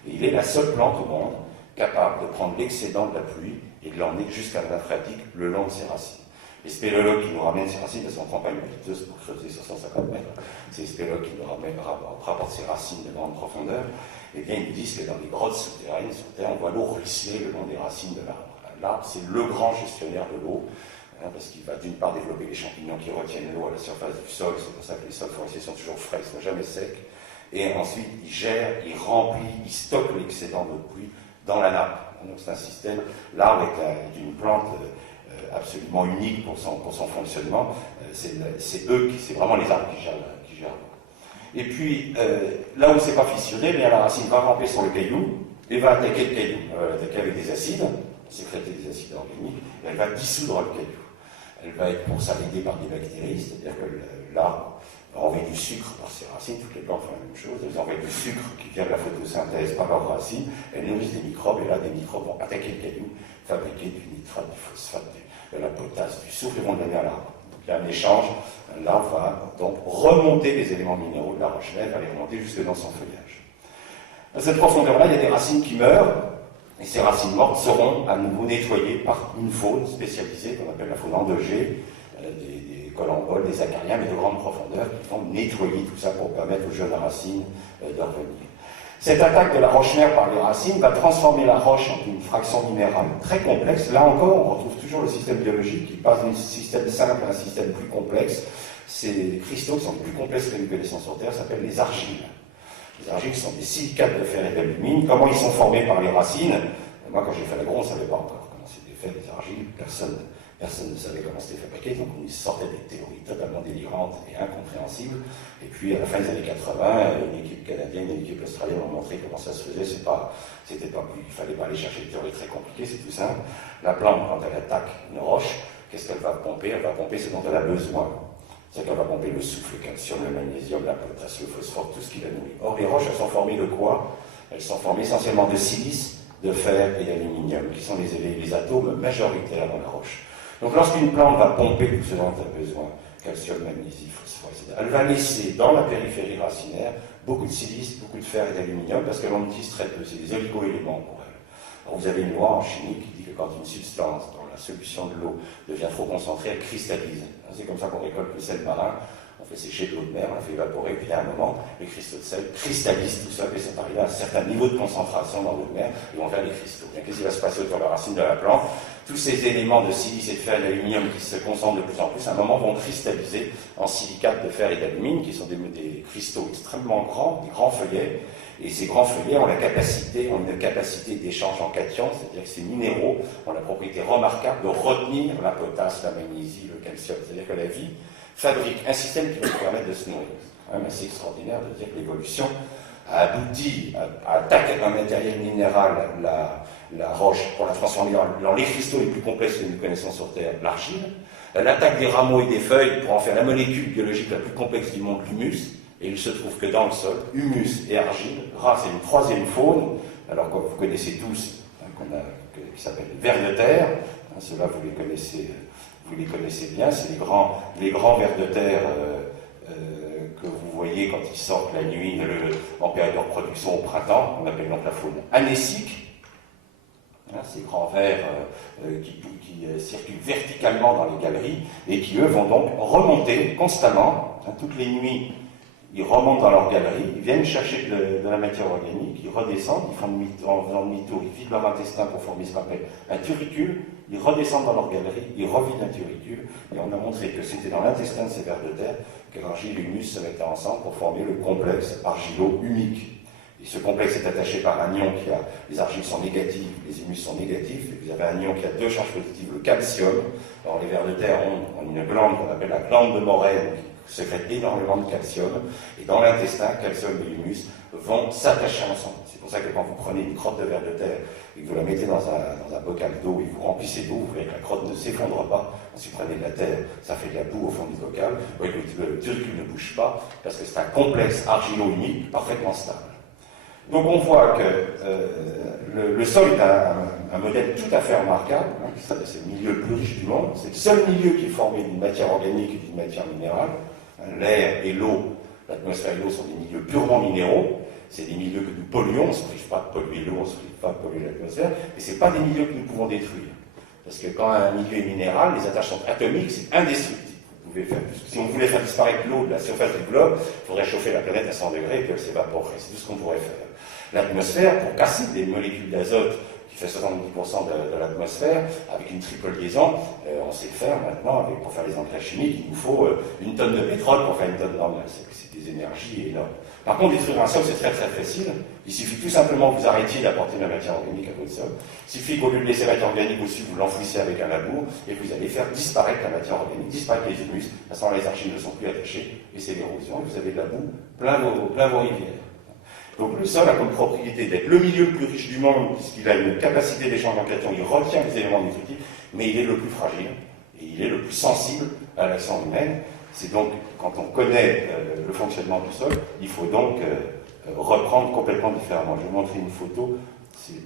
Et il est la seule plante au monde capable de prendre l'excédent de la pluie et de l'emmener jusqu'à la nappe phréatique le long de ses racines. Les spéléologues qui nous ramènent ces racines, parce qu'on ne prend pas une piteuse pour creuser sur 150 mètres, c'est les spéléologues qui nous rapportent ces racines de grande profondeur, eh bien, ils nous disent que dans les grottes souterraines, sur Terre, on voit l'eau ruisseler le long des racines de l'arbre. L'arbre, c'est le grand gestionnaire de l'eau. parce qu'il va d'une part développer les champignons qui retiennent l'eau à la surface du sol, c'est pour ça que les sols forestiers sont toujours frais, ils ne sont jamais secs, et ensuite il gère, il remplit, il stocke l'excédent d'eau de pluie dans la nappe. Donc c'est un système, l'arbre est une plante absolument unique pour son fonctionnement, c'est vraiment les arbres qui gèrent. Et puis, là où c'est pas fissuré, bien, la racine va ramper sur le caillou et va attaquer le caillou. Elle va attaquer avec des acides, sécréter des acides organiques, et elle va dissoudre le caillou. Elle va être consolidée par des bactéries, c'est-à-dire que l'arbre envoie du sucre par ses racines, toutes les plantes font la même chose, elles envoient du sucre qui vient de la photosynthèse par leurs racines, elles nourrissent des microbes, et là, des microbes vont attaquer le caillou, fabriquer du nitrate, du phosphate, de la potasse, du soufre, et vont le donner à l'arbre. Donc il y a un échange, l'arbre va donc remonter les éléments minéraux de la roche mère, va les remonter jusque dans son feuillage. À cette profondeur-là, il y a des racines qui meurent, et ces racines mortes seront à nouveau nettoyées par une faune spécialisée, qu'on appelle la faune endogée, des colamboles, des acariens, mais de grande profondeur, qui vont nettoyer tout ça pour permettre aux jeunes racines de revenir. Cette attaque de la roche mère par les racines va transformer la roche en une fraction minérale très complexe. Là encore, on retrouve toujours le système biologique qui passe d'un système simple à un système plus complexe. Ces cristaux qui sont les plus complexes que nous connaissons sur Terre s'appellent les argiles. Les argiles sont des silicates de fer et d'alumine. Comment ils sont formés par les racines? Moi, quand j'ai fait l'agro, on ne savait pas encore comment c'était fait, les argiles. Personne ne savait comment c'était fabriqué, donc on sortait des théories totalement délirantes et incompréhensibles. Et puis, à la fin des années 80, une équipe canadienne et une équipe australienne ont montré comment ça se faisait. Il ne fallait pas aller chercher des théories très compliquées, c'est tout simple. La plante, quand elle attaque une roche, qu'est-ce qu'elle va pomper? Elle va pomper ce dont elle a besoin. C'est qu'elle va pomper le soufre, le calcium, le magnésium, la potasse, le phosphore, tout ce qui la nourrit. Or, les roches, elles sont formées de quoi? Elles sont formées essentiellement de silice, de fer et d'aluminium, qui sont les atomes majoritaires dans la roche. Donc lorsqu'une plante va pomper tout ce dont elle a besoin, calcium, magnésium, phosphore, etc., elle va laisser dans la périphérie racinaire beaucoup de silice, beaucoup de fer et d'aluminium, parce qu'elle en utilise très peu, c'est des oligo-éléments pour elle. Alors vous avez une loi en chimie qui dit que quand une substance dans la solution de l'eau devient trop concentrée, elle cristallise. C'est comme ça qu'on récolte le sel marin, on fait sécher de l'eau de mer, on la fait évaporer, puis à un moment, les cristaux de sel cristallisent tout ça, et sont arrivés à un certain niveau de concentration dans l'eau de mer, ils vont faire des cristaux. Qu'est-ce qui va se passer autour de la racine de la plante? Tous ces éléments de silice et de fer et d'aluminium qui se concentrent de plus en plus, à un moment vont cristalliser en silicates de fer et d'alumine, qui sont des cristaux extrêmement grands, des grands feuillets, et ces grands feuillets ont une capacité d'échange en cations, c'est-à-dire que ces minéraux ont la propriété remarquable de retenir la potasse, la magnésie, le calcium. C'est-à-dire que la vie fabrique un système qui va nous permettre de se nourrir. C'est quand même assez extraordinaire de dire que l'évolution a abouti à attaquer un matériel minéral, la roche, pour la transformer dans les cristaux les plus complexes que nous connaissons sur Terre, l'argile. Elle attaque des rameaux et des feuilles pour en faire la molécule biologique la plus complexe du monde, l'humus. Et il se trouve que dans le sol, humus et argile, c'est une troisième faune, alors que vous connaissez tous, qui s'appelle les vers de terre. Ceux-là, vous les connaissez bien, c'est les grands vers de terre que vous voyez quand ils sortent la nuit, en période de reproduction au printemps, on appelle donc la faune anécique. Ces grands vers qui circulent verticalement dans les galeries et qui, eux, vont donc remonter constamment, toutes les nuits. Ils remontent dans leur galerie, ils viennent chercher de la matière organique, ils redescendent, ils font demi-tour, ils vident leur intestin pour former ce qu'on appelle un turricule, ils redescendent dans leur galerie, ils revident un turricule, et on a montré que c'était dans l'intestin de ces vers de terre que l'argile et l'humus se mettaient ensemble pour former le complexe argilo-humique. Et ce complexe est attaché par un ion qui a, les argiles sont négatives, les humus sont négatifs, et vous avez un ion qui a deux charges positives, le calcium. Alors les vers de terre ont une glande qu'on appelle la glande de Morène, qui sécrète énormément de calcium, et dans l'intestin, calcium et humus vont s'attacher ensemble. C'est pour ça que quand vous prenez une crotte de ver de terre et que vous la mettez dans un bocal d'eau et vous remplissez d'eau, vous voyez que la crotte ne s'effondre pas. Si vous prenez de la terre, ça fait de la boue au fond du bocal. Vous voyez que le turricule ne bouge pas, parce que c'est un complexe argilo-humique parfaitement stable. Donc on voit que le sol est un modèle tout à fait remarquable, c'est le milieu le plus riche du monde, c'est le seul milieu qui est formé d'une matière organique et d'une matière minérale. L'air et l'eau, l'atmosphère et l'eau sont des milieux purement minéraux, c'est des milieux que nous polluons, on ne se prive pas de polluer l'eau, on ne se prive pas de polluer l'atmosphère, mais ce n'est pas des milieux que nous pouvons détruire. Parce que quand un milieu est minéral, les attaches sont atomiques, c'est indestructible. Si on voulait faire disparaître l'eau de la surface du globe, il faudrait chauffer la planète à 100 degrés et puis elle s'évaporerait. C'est tout ce qu'on pourrait faire. L'atmosphère, pour casser des molécules d'azote qui fait 70% de l'atmosphère, avec une triple liaison, on sait le faire maintenant, pour faire les engrais chimiques, il nous faut une tonne de pétrole pour faire une tonne d'engrais. C'est des énergies énormes. Par contre, détruire un sol, c'est très très facile. Il suffit tout simplement que vous arrêtiez d'apporter de la matière organique à votre sol. Il suffit qu'au lieu de laisser la matière organique au-dessus, vous l'enfouissez avec un labour, et vous allez faire disparaître la matière organique, disparaître les humus. À ce moment-là, les archives ne sont plus attachées, et c'est l'érosion, et vous avez de la boue plein vos rivières. Donc le sol a comme propriété d'être le milieu le plus riche du monde, puisqu'il a une capacité d'échange en cations, il retient les éléments nutritifs, mais il est le plus fragile, et il est le plus sensible à l'action humaine. C'est donc, quand on connaît le fonctionnement du sol, il faut donc reprendre complètement différemment. Je vais vous montrer une photo.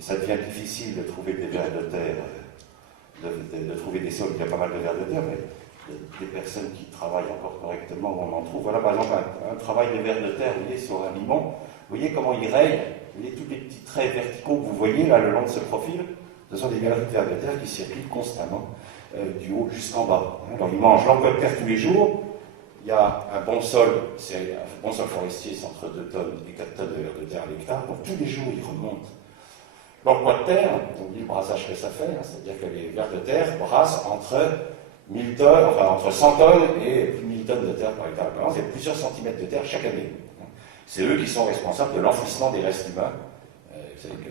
Ça devient difficile de trouver des vers de terre, de trouver des sols, il y a pas mal de vers de terre, mais des personnes qui travaillent encore correctement, on en trouve. Voilà par exemple un travail de vers de terre, vous voyez, sur un limon. Vous voyez comment il raye, vous voyez tous les petits traits verticaux que vous voyez là le long de ce profil, ce sont des galeries de vers de terre qui circulent constamment du haut jusqu'en bas. Alors ils mangent l'emploi de terre tous les jours. Il y a un bon sol, un bon sol forestier, c'est entre 2 tonnes et 4 tonnes de vers de terre à l'hectare, donc tous les jours ils remontent. L'emploi de terre, on dit le brassage que ça fait, c'est-à-dire que les vers de terre brassent entre 1000 tonnes, enfin entre 100 tonnes et plus de 1000 tonnes de terre par hectare. Il y a plusieurs centimètres de terre chaque année. C'est eux qui sont responsables de l'enfouissement des restes humains. Vous savez que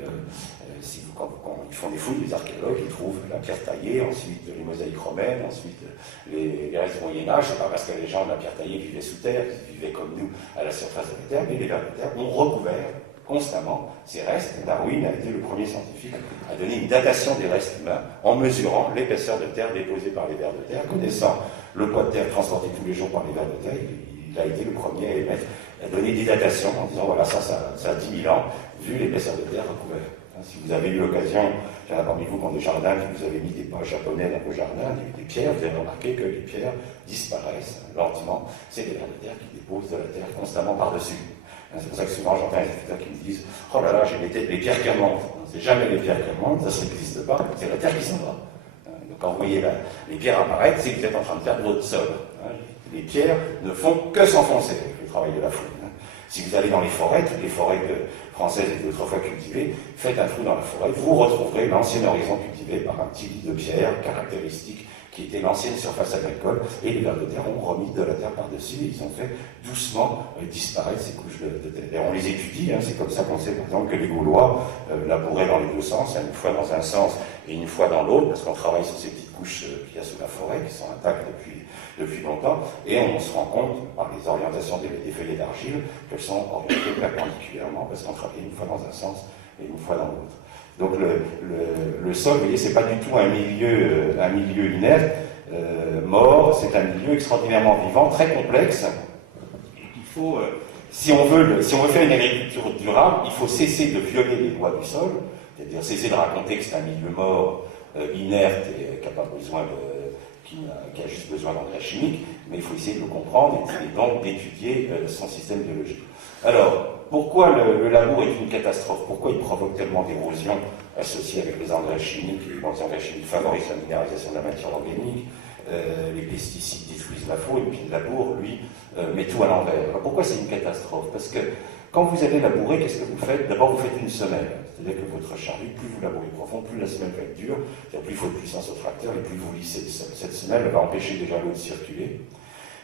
quand ils font des fouilles, les archéologues, ils trouvent la pierre taillée, ensuite les mosaïques romaines, ensuite les restes du Moyen-Âge. C'est pas parce que les gens de la pierre taillée vivaient sous terre, qu'ils vivaient comme nous à la surface de la terre, mais les vers de terre ont recouvert constamment ces restes. Darwin a été le premier scientifique à donner une datation des restes humains en mesurant l'épaisseur de terre déposée par les vers de terre, connaissant le poids de terre transporté tous les jours par les vers de terre. Il a été le premier à donner des datations en disant voilà, ça a 10 000 ans, vu l'épaisseur de terre recouverte. Si vous avez eu l'occasion, il y en a parmi vous qui ont des jardins, que vous avez mis des pas japonais dans vos jardins, des pierres, vous avez remarqué que les pierres disparaissent lentement. C'est des vers de terre qui déposent de la terre constamment par-dessus. C'est pour ça que souvent j'entends les agriculteurs qui me disent oh là là, j'ai les pierres qui remontent. C'est jamais les pierres qui remontent, ça n'existe pas, c'est la terre qui s'en va. Donc quand vous voyez les pierres apparaître, c'est que vous êtes en train de perdre votre sol. Les pierres ne font que s'enfoncer avec le travail de la fouille. Si vous allez dans les forêts, toutes les forêts françaises étaient autrefois cultivées, faites un trou dans la forêt, vous retrouverez l'ancien horizon cultivé par un petit lit de pierre caractéristique qui était l'ancienne surface agricole, et les vers de terre ont remis de la terre par-dessus, et ils ont fait doucement disparaître ces couches de terre. Et on les étudie, c'est comme ça qu'on sait par exemple que les Gaulois labouraient dans les deux sens, une fois dans un sens et une fois dans l'autre, parce qu'on travaille sur ces petites couches qu'il y a sous la forêt, qui sont intactes depuis longtemps, et on se rend compte, par les orientations des feuillets d'argile, qu'elles sont orientées perpendiculairement, parce qu'on travaille une fois dans un sens et une fois dans l'autre. Donc le sol, vous voyez, c'est pas du tout un milieu inerte, mort, c'est un milieu extraordinairement vivant, très complexe. Il faut, si on veut faire une agriculture durable, il faut cesser de violer les lois du sol, c'est-à-dire cesser de raconter que c'est un milieu mort, inerte et qui n'a pas besoin qui a juste besoin d'engrais chimiques, mais il faut essayer de le comprendre et donc d'étudier son système biologique. Alors, pourquoi le labour est une catastrophe? Pourquoi il provoque tellement d'érosion associée avec les engrais chimiques? Les engrais chimiques favorisent la minéralisation de la matière organique, les pesticides détruisent la faune, et puis le labour, lui, met tout à l'envers. Alors, pourquoi c'est une catastrophe? Parce que quand vous allez labourer, qu'est-ce que vous faites? D'abord, vous faites une semelle. C'est-à-dire que votre charrue, plus vous labourez profond, plus la semelle va être dure, plus il faut de puissance au tracteur, et plus vous lissez cette semelle, elle va empêcher déjà l'eau de circuler.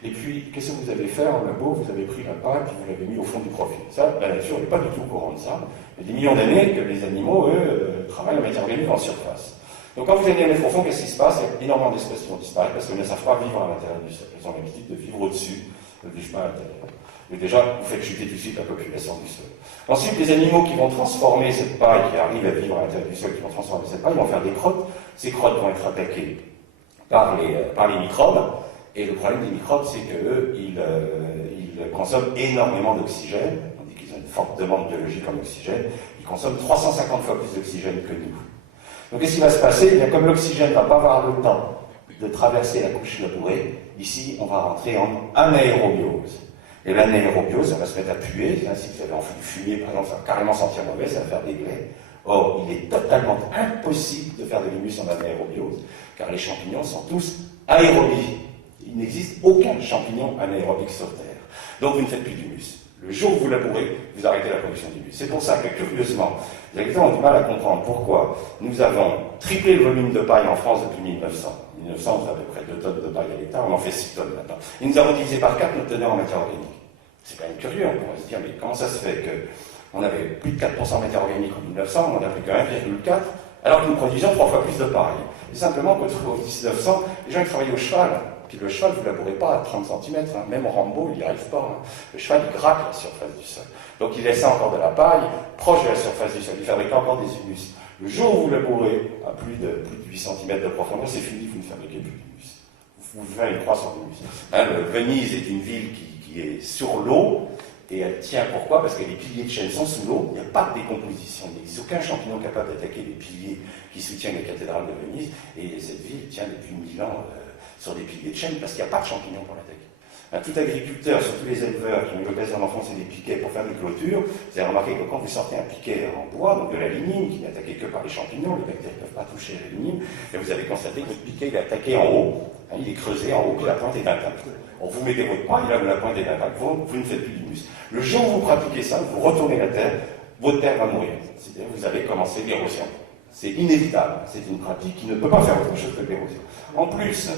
Et puis, qu'est-ce que vous avez fait en labo? Vous avez pris la pâte et vous l'avez mis au fond du profil. Ça, la nature n'est pas du tout au courant de ça. Il y a des millions d'années que les animaux, eux, travaillent la matière organique en surface. Donc quand vous allez mettre au fond, qu'est-ce qui se passe? Il y a énormément d'espèces qui vont disparaître parce qu'elles ne savent pas vivre à l'intérieur du sol. Elles ont l'habitude de vivre au-dessus, ne vivent pas à l'intérieur. Mais déjà, vous faites chuter tout de suite la population du sol. Ensuite, les animaux qui vont transformer cette paille, qui arrivent à vivre à l'intérieur du sol, qui vont transformer cette paille, ils vont faire des crottes. Ces crottes vont être attaquées par les microbes. Et le problème des microbes, c'est qu'eux, ils consomment énormément d'oxygène. On dit qu'ils ont une forte demande biologique en oxygène. Ils consomment 350 fois plus d'oxygène que nous. Donc, qu'est-ce qui va se passer? Eh bien, comme l'oxygène ne va pas avoir le temps de traverser la couche labourée, ici, on va rentrer en anaérobiose. Et l'anaérobiose, ça va se mettre à puer. Si vous avez envie de fumer, par exemple, ça va carrément sentir mauvais, ça va faire des glaies. Or, il est totalement impossible de faire de l'humus en anaérobiose, car les champignons sont tous aérobies. Il n'existe aucun champignon anaérobique sur Terre. Donc vous ne faites plus d'humus. Le jour où vous labourez, vous arrêtez la production d'humus. C'est pour ça que, curieusement, les agriculteurs ont du mal à comprendre pourquoi nous avons triplé le volume de paille en France depuis 1900. 1900, on fait à peu près 2 tonnes de paille à l'hectare, on en fait 6 tonnes maintenant. Et nous avons divisé par 4 notre teneur en matière organique. C'est quand même curieux, on pourrait se dire, mais comment ça se fait qu'on avait plus de 4% de matière organique en 1900, on n'a plus que 1,4%, alors que nous produisions 3 fois plus de paille. Et simplement qu'au 1900, les gens qui travaillaient au cheval, puis le cheval, vous ne labourez pas à 30 cm, hein. Même au Rambo, il n'y arrive pas. Hein. Le cheval, il gratte la surface du sol. Donc il laissait encore de la paille proche de la surface du sol, il fabriquait encore des humus. Le jour où vous labourez à plus de 8 cm de profondeur, c'est fini, vous ne fabriquez plus d'humus. Vous faites une croissance d'humus. Hein, Venise est une ville qui est sur l'eau, et elle tient pourquoi? Parce que les piliers de chêne sont sous l'eau, il n'y a pas de décomposition, il n'existe aucun champignon capable d'attaquer les piliers qui soutiennent la cathédrale de Venise, et cette ville tient depuis 1000 ans sur des piliers de chêne parce qu'il n'y a pas de champignons pour l'attaquer. Tout agriculteur, surtout les éleveurs qui ont eu l'occasion d'enfoncer des piquets pour faire des clôtures, vous avez remarqué que quand vous sortez un piquet en bois, donc de la lignine, qui n'est attaqué que par les champignons, les bactéries ne peuvent pas toucher la lignine, et vous avez constaté que votre piquet il est attaqué en haut, hein, il est creusé en haut, que la pointe est intacte. Vous mettez votre paille là où la pointe est intacte, vous ne faites plus d'humus. Le jour où vous pratiquez ça, vous retournez la terre, votre terre va mourir. C'est-à-dire que vous allez commencer l'érosion. C'est inévitable, c'est une pratique qui ne peut pas faire autre chose que l'érosion. En plus,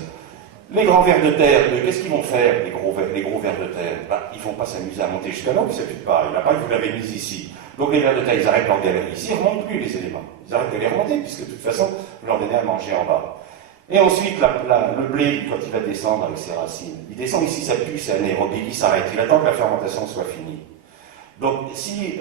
les grands vers de terre, qu'est-ce qu'ils vont faire, les gros vers de terre? Ils ne vont pas s'amuser à monter jusqu'à là où c'est plus de paille. La paille, vous l'avez mise ici. Donc les vers de terre, ils arrêtent leur galerie ici, ils ne remontent plus les éléments. Ils arrêtent de les remonter, puisque de toute façon, vous leur donnez à manger en bas. Et ensuite, le blé, quand il va descendre avec ses racines, il descend ici, ça pue, c'est anaérobie, il s'arrête, il attend que la fermentation soit finie. Donc, si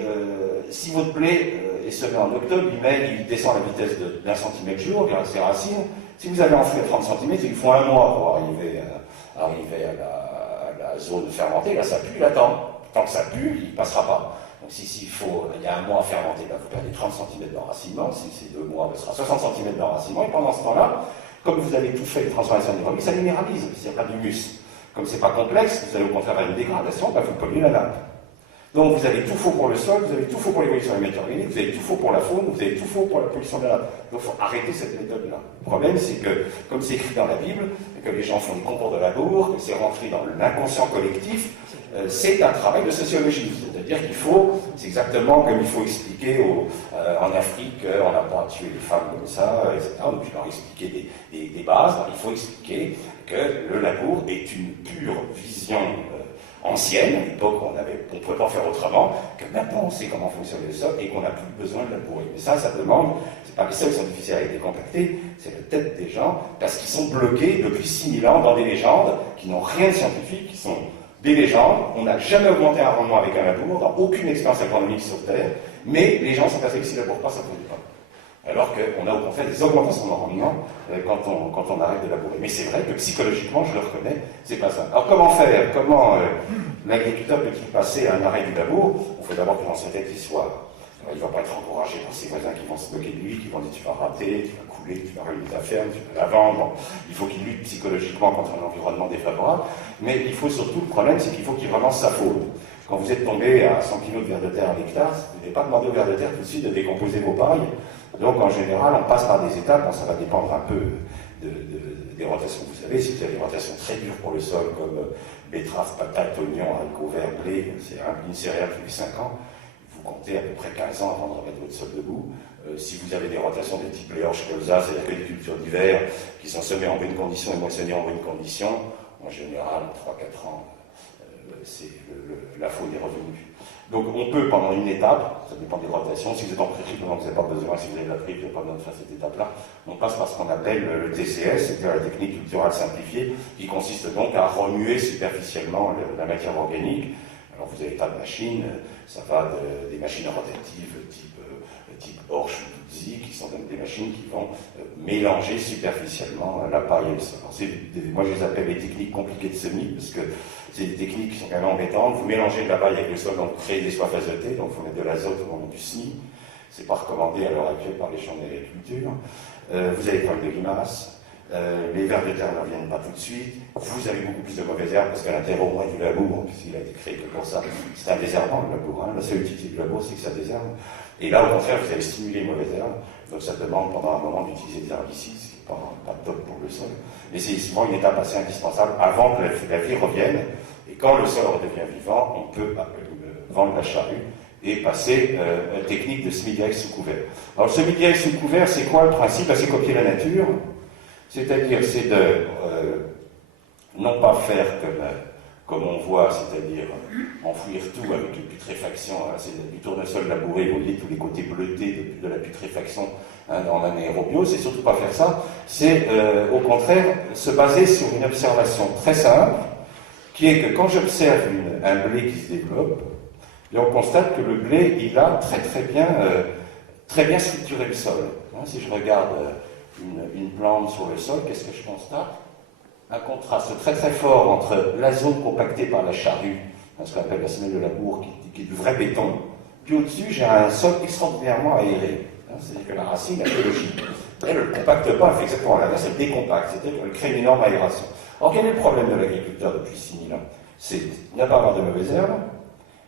votre blé est semé en octobre, il descend à la vitesse d'1 cm jour, grâce à ses racines. Si vous avez enfoui à 30 cm, il faut 1 mois pour arriver à la zone fermentée. Là, ça pue, il attend. Tant que ça pue, il ne passera pas. Donc, il y a 1 mois à fermenter, vous perdez 30 cm d'enracinement. Si c'est 2 mois, ce sera 60 cm d'enracinement. Et pendant ce temps-là, comme vous avez tout fait, les transformations anaérobies, ça minéralise, il n'y a pas d'humus. Comme ce n'est pas complexe, vous allez au contraire à une dégradation, vous polluez la nappe. Donc vous avez tout faux pour le sol, vous avez tout faux pour l'évolution des matières organiques, vous avez tout faux pour la faune, vous avez tout faux pour la pollution de la nappe. Donc il faut arrêter cette méthode-là. Le problème, c'est que, comme c'est écrit dans la Bible, que les gens font des concours de labour, que c'est rentré dans l'inconscient collectif, c'est un travail de sociologie. C'est-à-dire qu'il faut, c'est exactement comme il faut expliquer en Afrique, on n'a pas tué les femmes comme ça, etc. Donc il leur expliquer des bases. Il faut expliquer que le labour est une pure vision ancienne, à l'époque on ne pouvait pas faire autrement, que maintenant on sait comment fonctionne le sol et qu'on n'a plus besoin de labourer. Mais ça demande, c'est pas les sols qui sont difficiles à être décompactés, c'est la tête des gens, parce qu'ils sont bloqués depuis 6000 ans dans des légendes qui n'ont rien de scientifique, qui sont des légendes. On n'a jamais augmenté un rendement avec un labour, dans aucune expérience agronomique sur Terre, mais les gens sont persuadés que s'ils ne labourent pas, ça ne produit pas. Alors qu'on a au contraire des augmentations de rendement quand on arrête de labourer. Mais c'est vrai que psychologiquement, je le reconnais, c'est pas ça. Alors comment faire? Comment l'agriculteur peut-il passer à un arrêt du labour? Il faut d'abord que dans sa tête il soit. Il ne va pas être encouragé par ses voisins qui vont se moquer de lui, qui vont dire tu vas rater, tu vas couler, tu vas ruiner ta ferme, tu vas la vendre. Il faut qu'il lutte psychologiquement contre un environnement défavorable. Mais il faut surtout, le problème, c'est qu'il faut qu'il relance sa faune. Quand vous êtes tombé à 100 kg de vers de terre à l'hectare, vous n'avez pas demandé au vers de terre tout de suite de décomposer vos pailles. Donc en général, on passe par des étapes, ça va dépendre un peu des rotations. Vous savez, si vous avez des rotations très dures pour le sol, comme betterave, patate, oignon, haricots verts, blé, c'est une céréale tous les 5 ans, vous comptez à peu près 15 ans avant de remettre votre sol debout. Si vous avez des rotations de type léorche, colza, c'est-à-dire que des cultures d'hiver qui sont semées en bonnes conditions et moissonnées en bonnes conditions, en général, en 3-4 ans, la faune est revenue. Donc on peut, pendant une étape, ça dépend des rotations, si vous êtes en prairie, vous n'avez pas besoin, si vous avez de la prairie, vous n'avez pas besoin de faire cette étape-là, on passe par ce qu'on appelle le TCS, c'est-à-dire la technique culturale simplifiée, qui consiste donc à remuer superficiellement la matière organique. Alors vous avez des tas de machines, ça va des machines rotatives type Horsch ou Tutsi, qui sont donc des machines qui vont mélanger superficiellement la paille et le sol. Moi je les appelle les techniques compliquées de semis, parce que c'est des techniques qui sont quand même embêtantes. Vous mélangez de la paille avec le sol, donc vous créez des soifs azotés, donc il faut mettre de l'azote au moment du semis. C'est pas recommandé à l'heure actuelle par les champs d'agriculture. Vous avez le problème de limaces. Les vers de terre ne reviennent pas tout de suite. Vous avez beaucoup plus de mauvaises herbes parce qu'à l'intérieur au moins du labour, puisqu'il a été créé que pour ça. C'est un désherbant le labour. La seule utilité du labour, c'est que ça désherbe. Et là, au contraire, vous allez stimuler les mauvaises herbes. Donc ça demande pendant un moment d'utiliser des herbicides, ce qui n'est pas top pour le sol. Mais c'est souvent une étape assez indispensable avant que la vie revienne. Et quand le sol redevient vivant, on peut vendre la charrue et passer technique de semi-direct sous couvert. Alors le semi-direct sous couvert, c'est quoi le principe? C'est copier la nature, c'est-à-dire c'est de non pas faire comme on voit, c'est-à-dire enfouir tout avec une putréfaction, hein, c'est du tournesol labouré, vous voyez tous les côtés bleutés de la putréfaction hein, dans l'anaérobio, c'est surtout pas faire ça, c'est au contraire se baser sur une observation très simple, qui est que quand j'observe un blé qui se développe, et on constate que le blé, il a très bien structuré le sol. Hein, si je regarde une plante sur le sol, qu'est-ce que je constate? Un contraste très très fort entre la zone compactée par la charrue, hein, ce qu'on appelle la semelle de labour, qui est du vrai béton, puis au-dessus, j'ai un sol extraordinairement aéré. Hein, c'est-à-dire que la racine, la biologie, elle ne compacte pas, elle fait exactement l'inverse, elle décompacte, c'est-à-dire qu'elle crée une énorme aération. Alors quel est le problème de l'agriculteur depuis 6000 ans? C'est ne pas avoir de mauvaises herbes,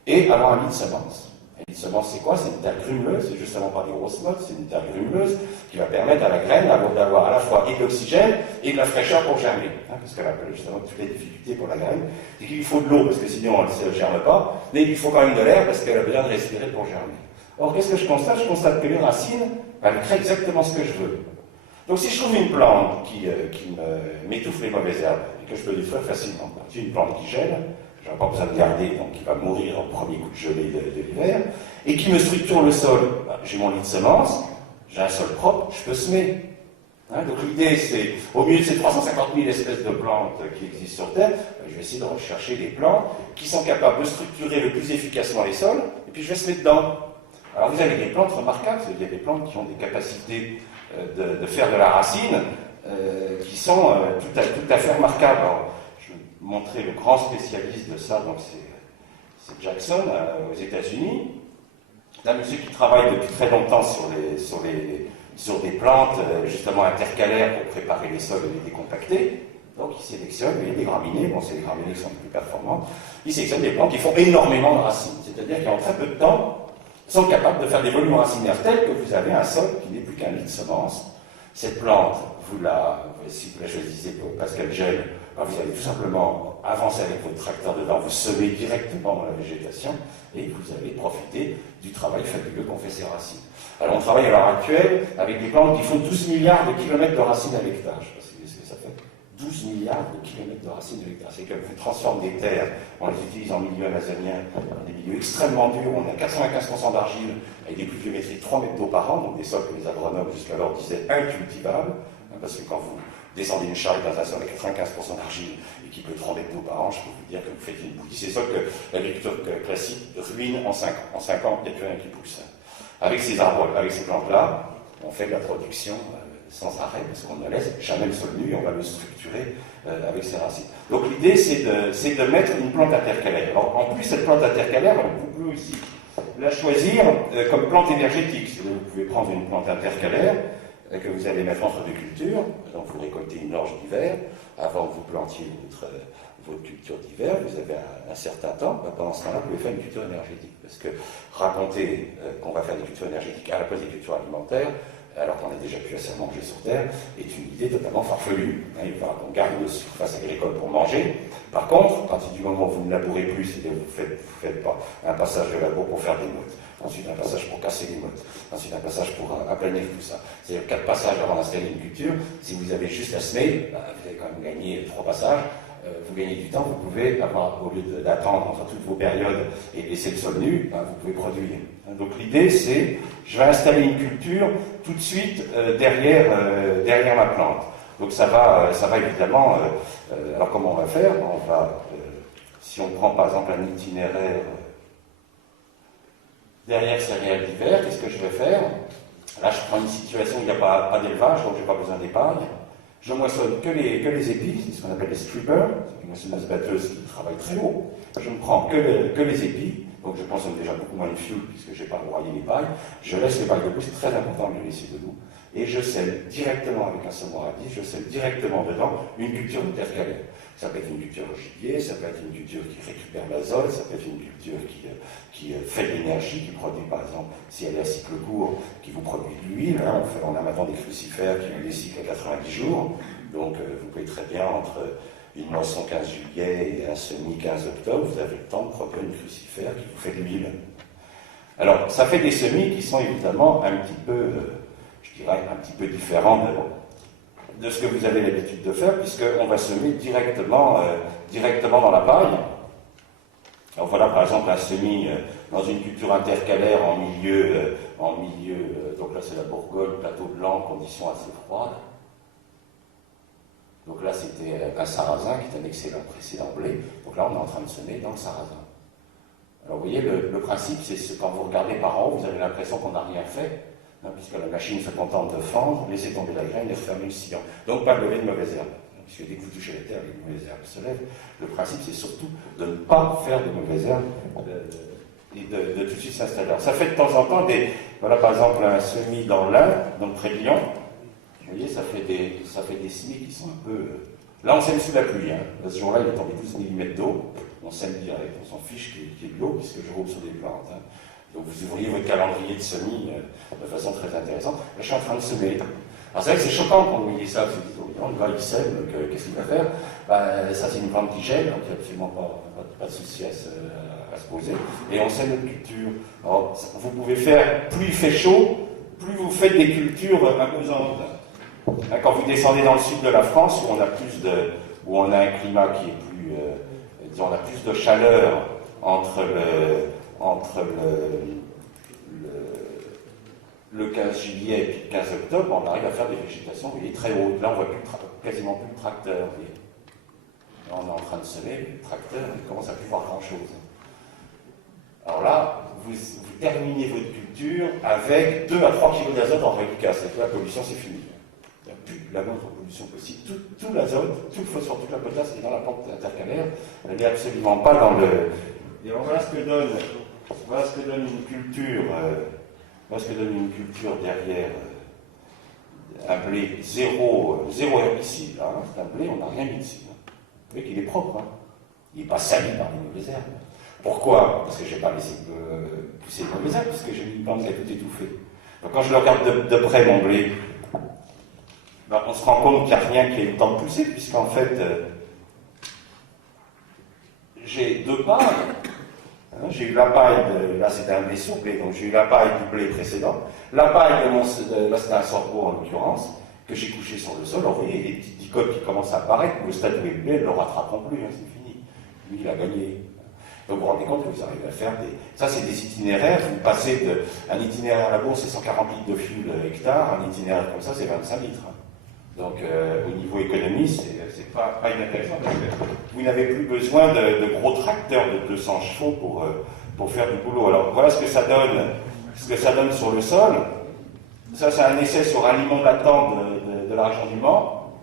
et avoir un lit de semences. Un lit de semences, c'est quoi? C'est une terre grumeleuse, c'est justement pas des grosses mottes, c'est une terre grumeleuse qui va permettre à la graine d'avoir à la fois et de l'oxygène et de la fraîcheur pour germer. Hein, parce qu'elle appelle justement toutes les difficultés pour la graine, c'est qu'il lui faut de l'eau, parce que sinon elle ne germe pas, mais il lui faut quand même de l'air, parce qu'elle a besoin de respirer pour germer. Or, qu'est-ce que je constate? Je constate que les racines, elles créent exactement ce que je veux. Donc si je trouve une plante qui m'étouffe les mauvaises herbes, et que je peux détruire facilement, c'est une plante qui gèle, je n'ai pas besoin de garder, donc il va mourir au premier coup de gelée de l'hiver, et qui me structure le sol. J'ai mon lit de semences, j'ai un sol propre, je peux semer. Hein, donc l'idée, c'est, au milieu de ces 350 000 espèces de plantes qui existent sur Terre, je vais essayer de rechercher des plantes qui sont capables de structurer le plus efficacement les sols, et puis je vais semer dedans. Alors vous avez des plantes remarquables, il y a des plantes qui ont des capacités de faire de la racine qui sont tout à fait remarquables. Alors, montrer le grand spécialiste de ça, donc c'est Jackson aux États-Unis. C'est un monsieur qui travaille depuis très longtemps sur des plantes justement intercalaires pour préparer les sols et les décompacter. Donc il sélectionne, il y a des graminées, bon c'est les graminées qui sont les plus performantes, il sélectionne des plantes qui font énormément de racines, c'est-à-dire qu'en très peu de temps, sont capables de faire des volumes racinaires tels que vous avez un sol qui n'est plus qu'un lit de semences. Cette plante, si vous la choisissez parce qu'elle gèle, vous allez tout simplement avancer avec votre tracteur dedans, vous semez directement dans la végétation et vous allez profiter du travail fabuleux qu'ont fait ces racines. Alors on travaille à l'heure actuelle avec des plantes qui font 12 milliards de kilomètres de racines à l'hectare. Je ne sais pas ce que ça fait. 12 milliards de kilomètres de racines à l'hectare. C'est qu'elles transforment des terres, on les utilise en milieu amazonien, dans des milieux extrêmement durs, on a 95% d'argile avec des pluviométries de 3 mètres d'eau par an, donc des sols que les agronomes jusqu'alors disaient incultivables, parce que quand vous descendez une charrue dans un sol avec 95% d'argile et qui peut 3 mètres d'eau par an, je peux vous dire que vous faites une bouillie. C'est ça que l'agriculture classique ruine en 5 ans. En 5 ans, il n'y a plus rien qui pousse. Avec ces arbres, avec ces plantes-là, on fait de la production sans arrêt, parce qu'on ne laisse jamais le sol nu et on va le structurer avec ses racines. Donc l'idée, c'est de mettre une plante intercalaire. Alors, en plus, cette plante intercalaire, vous pouvez aussi la choisir comme plante énergétique. Vous pouvez prendre une plante intercalaire que vous allez mettre entre deux cultures, donc vous récoltez une orge d'hiver, avant que vous plantiez votre culture d'hiver, vous avez un certain temps, pendant ce temps-là, vous pouvez faire une culture énergétique, parce que raconter qu'on va faire des cultures énergétiques à la place des cultures alimentaires, alors qu'on a déjà plus assez à manger sur Terre, est une idée totalement farfelue. Il va qu'on garde une surface agricole pour manger. Par contre, à partir du moment où vous ne labourez plus, c'est-à-dire que vous ne faites pas un passage de labour pour faire des mottes, ensuite un passage pour casser les mottes, ensuite un passage pour aplanir tout ça. C'est-à-dire 4 passages avant d'installer une culture. Si vous avez juste à semer, vous avez quand même gagné 3 passages. Vous gagnez du temps, vous pouvez avoir, au lieu d'attendre entre toutes vos périodes et laisser le sol nu, vous pouvez produire. Donc l'idée c'est, je vais installer une culture tout de suite derrière ma plante. Donc ça va évidemment, alors comment on va faire? Si on prend par exemple un itinéraire derrière céréales d'hiver, qu'est-ce que je vais faire? Là je prends une situation où il n'y a pas d'élevage, donc je n'ai pas besoin d'épargne. Je moissonne que les épis, c'est ce qu'on appelle les strippers, c'est une moissonneuse batteuse qui travaille très haut. Je ne prends que les épis, donc je consomme déjà beaucoup moins de fuel puisque je n'ai pas broyé les pailles. Je laisse les pailles debout, c'est très important de les laisser debout. Et je sème directement avec un semoir à 10, je sème directement dedans une culture intercalaire. Ça peut être une culture au gibier, ça peut être une culture qui récupère l'azote, ça peut être une culture qui fait de l'énergie, qui produit par exemple, si elle est à cycle court, qui vous produit de l'huile. Hein, on a maintenant des crucifères qui ont des cycles à 90 jours, donc vous pouvez très bien entre une moisson 15 juillet et un semis 15 octobre, vous avez le temps de produire une crucifère qui vous fait de l'huile. Alors, ça fait des semis qui sont évidemment un petit peu, je dirais, un petit peu différents de ce que vous avez l'habitude de faire, puisqu'on va semer directement dans la paille. Alors voilà par exemple un semis dans une culture intercalaire en milieu, donc là c'est la Bourgogne, plateau de Lan, conditions assez froides. Donc là c'était un sarrasin qui est un excellent précédent blé, donc là on est en train de semer dans le sarrasin. Alors vous voyez, le principe c'est quand vous regardez par en haut, vous avez l'impression qu'on n'a rien fait, hein, puisque la machine se contente de fendre, laisser tomber la graine et refermer le sillon. Donc pas de lever de mauvaises herbes. Puisque dès que vous touchez la terre, les mauvaises herbes se lèvent. Le principe, c'est surtout de ne pas faire de mauvaises herbes et de tout de suite s'installer. Alors, ça fait de temps en temps voilà par exemple un semis dans l'Ain, donc près de Lyon. Vous voyez, ça fait des semis qui sont un peu. Là, on sème sous la pluie. Hein. Ce jour-là, il est tombé 12 mm d'eau. On sème direct, on s'en fiche qu'il y ait de l'eau, puisque je roule sur des plantes. Hein. Donc vous ouvriez votre calendrier de semis de façon très intéressante. Là, je suis en train de semer. Alors c'est vrai que c'est choquant quand vous voyez ça, vous dites, oh, le gars il sème, qu'est-ce qu'il va faire? Ça c'est une plante qui gèle, donc il n'y a absolument pas de souci à se poser. Et on sème notre culture. Alors, vous pouvez faire, plus il fait chaud, plus vous faites des cultures imposantes. Quand vous descendez dans le sud de la France, où on a un climat qui est plus, disons, on a plus de chaleur entre le 15 juillet et puis le 15 octobre, on arrive à faire des végétations, vous voyez, très hautes. Là, on ne voit quasiment plus le tracteur. Vous voyez. Là, on est en train de semer, le tracteur, il commence à plus voir grand-chose. Alors là, vous terminez votre culture avec 2 à 3 kg d'azote en reliquat, c'est-à-dire que la pollution, c'est fini. Il n'y a plus la moindre pollution possible. Tout l'azote, tout le phosphore, toute la potasse est dans la plante intercalaire, elle n'est absolument pas dans le... Et alors voilà ce que donne une culture... derrière un blé zéro herbicide. Hein, c'est un blé, on n'a rien mis dessus. Hein. Vous voyez qu'il est propre. Hein. Il n'est pas sali par les mauvaises herbes. Pourquoi? Parce que je n'ai pas laissé pousser les mauvaises herbes, parce que j'ai mis une plante qui a tout étouffé. Donc quand je le regarde de près, mon blé, on se rend compte qu'il n'y a rien qui ait eu le temps de pousser, puisqu'en fait, j'ai 2 pailles. J'ai eu la paille, là c'était un blé sur blé, donc j'ai eu la paille du blé précédent, la paille là c'était un sorgho en l'occurrence, que j'ai couché sur le sol. Alors vous voyez, les petites dicotes qui commencent à apparaître, au stade où est le blé, elles ne le rattraperont plus, hein, c'est fini. Lui, il a gagné. Donc vous vous rendez compte que vous arrivez à faire Ça, c'est des itinéraires, vous passez un itinéraire à la bourse, c'est 140 litres de fuel hectare, un itinéraire comme ça, c'est 25 litres. Hein. Donc au niveau économie, c'est pas inintéressant parce que vous n'avez plus besoin de gros tracteurs de 200 chevaux pour faire du boulot. Alors voilà ce que ça donne sur le sol. Ça, c'est un essai sur un limon latent de la région du Mans.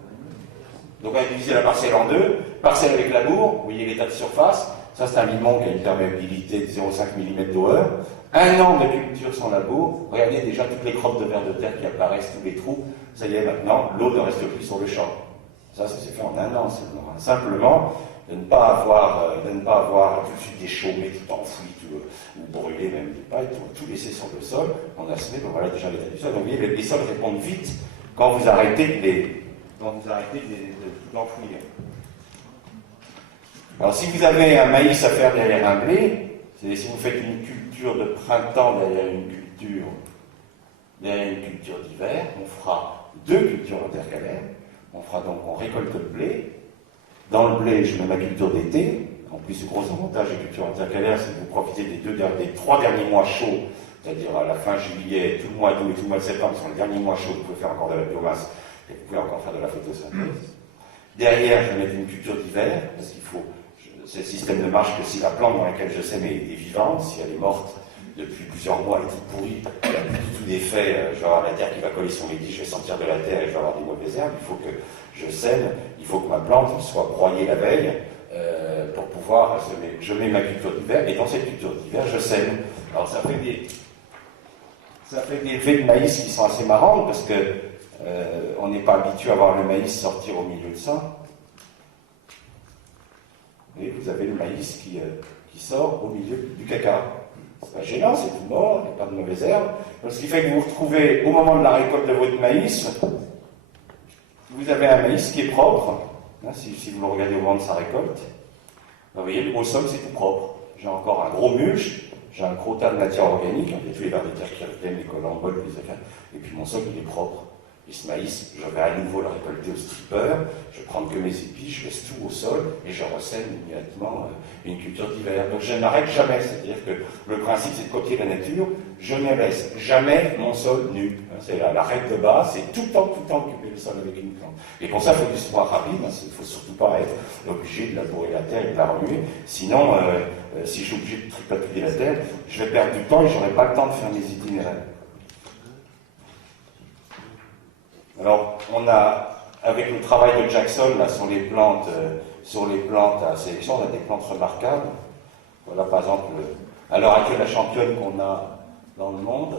Donc on a divisé la parcelle en 2, parcelle avec labour, vous voyez l'état de surface. Ça, c'est un limon qui a une perméabilité de 0,5 mm d'eau-heure. 1 an de culture sans labour, regardez déjà toutes les crottes de vers de terre qui apparaissent, tous les trous. Ça y est, maintenant, l'eau ne reste plus sur le champ. Ça s'est fait en 1 an seulement. Simplement, de ne pas avoir tout de suite des chaumes, tout enfoui, ou brûlé même des pailles, tout laisser sur le sol. On a semé, voilà déjà l'état du sol. Donc vous voyez, les sols répondent vite quand vous arrêtez de tout enfouir. Alors si vous avez un maïs à faire derrière un blé, c'est si vous faites une culture de printemps derrière une culture d'hiver, on fera 2 cultures intercalaires. On récolte le blé. Dans le blé, je mets ma culture d'été. En plus, le gros avantage des cultures intercalaires, c'est que vous profitez des 3 derniers mois chauds, c'est-à-dire à la fin juillet, tout le mois d'août et tout le mois de septembre, sont les derniers mois chauds, vous pouvez faire encore de la biomasse et vous pouvez encore faire de la photosynthèse. Derrière, je vais mettre une culture d'hiver, parce qu'il faut. Ce système ne marche que si la plante dans laquelle je sème est vivante. Si elle est morte depuis plusieurs mois, elle est toute pourrie, elle n'a plus du tout d'effet, je vais avoir la terre qui va coller sur mes tiges, je vais sortir de la terre et je vais avoir des mauvaises herbes. Il faut que je sème, il faut que ma plante soit broyée la veille pour pouvoir semer. Je mets ma culture d'hiver et dans cette culture d'hiver, je sème. Alors ça fait des effets de maïs qui sont assez marrantes parce que on n'est pas habitué à voir le maïs sortir au milieu de ça. Et vous avez le maïs qui sort au milieu du caca. C'est pas gênant, c'est tout mort, il n'y a pas de mauvaises herbes. Donc, ce qui fait que vous vous retrouvez au moment de la récolte de votre maïs, vous avez un maïs qui est propre, Hein, si vous le regardez au moment de sa récolte, vous voyez, au sol, c'est tout propre. J'ai encore un gros mulch, j'ai un gros tas de matière organique, il y a tous les vers de terre qui reviennent, les colamboles, les affaires, et puis mon sol, il est propre. Et ce maïs, je vais à nouveau le récolter au stripper, je vais prendre que mes épis, je laisse tout au sol, et je ressème immédiatement une culture d'hiver. Donc je n'arrête jamais, c'est-à-dire que le principe, c'est de copier la nature, je ne laisse jamais mon sol nu. C'est la règle de base, c'est tout le temps occuper le sol avec une plante. Et pour ça, il faut du soin rapide, il ne faut surtout pas être obligé de labourer la terre et de la remuer. Sinon, si je suis obligé de tripatouiller la terre, je vais perdre du temps et je n'aurai pas le temps de faire mes itinéraires. Alors, on a, avec le travail de Jackson là, sur les plantes à sélection, on a des plantes remarquables. Voilà, par exemple, à l'heure actuelle, la championne qu'on a dans le monde,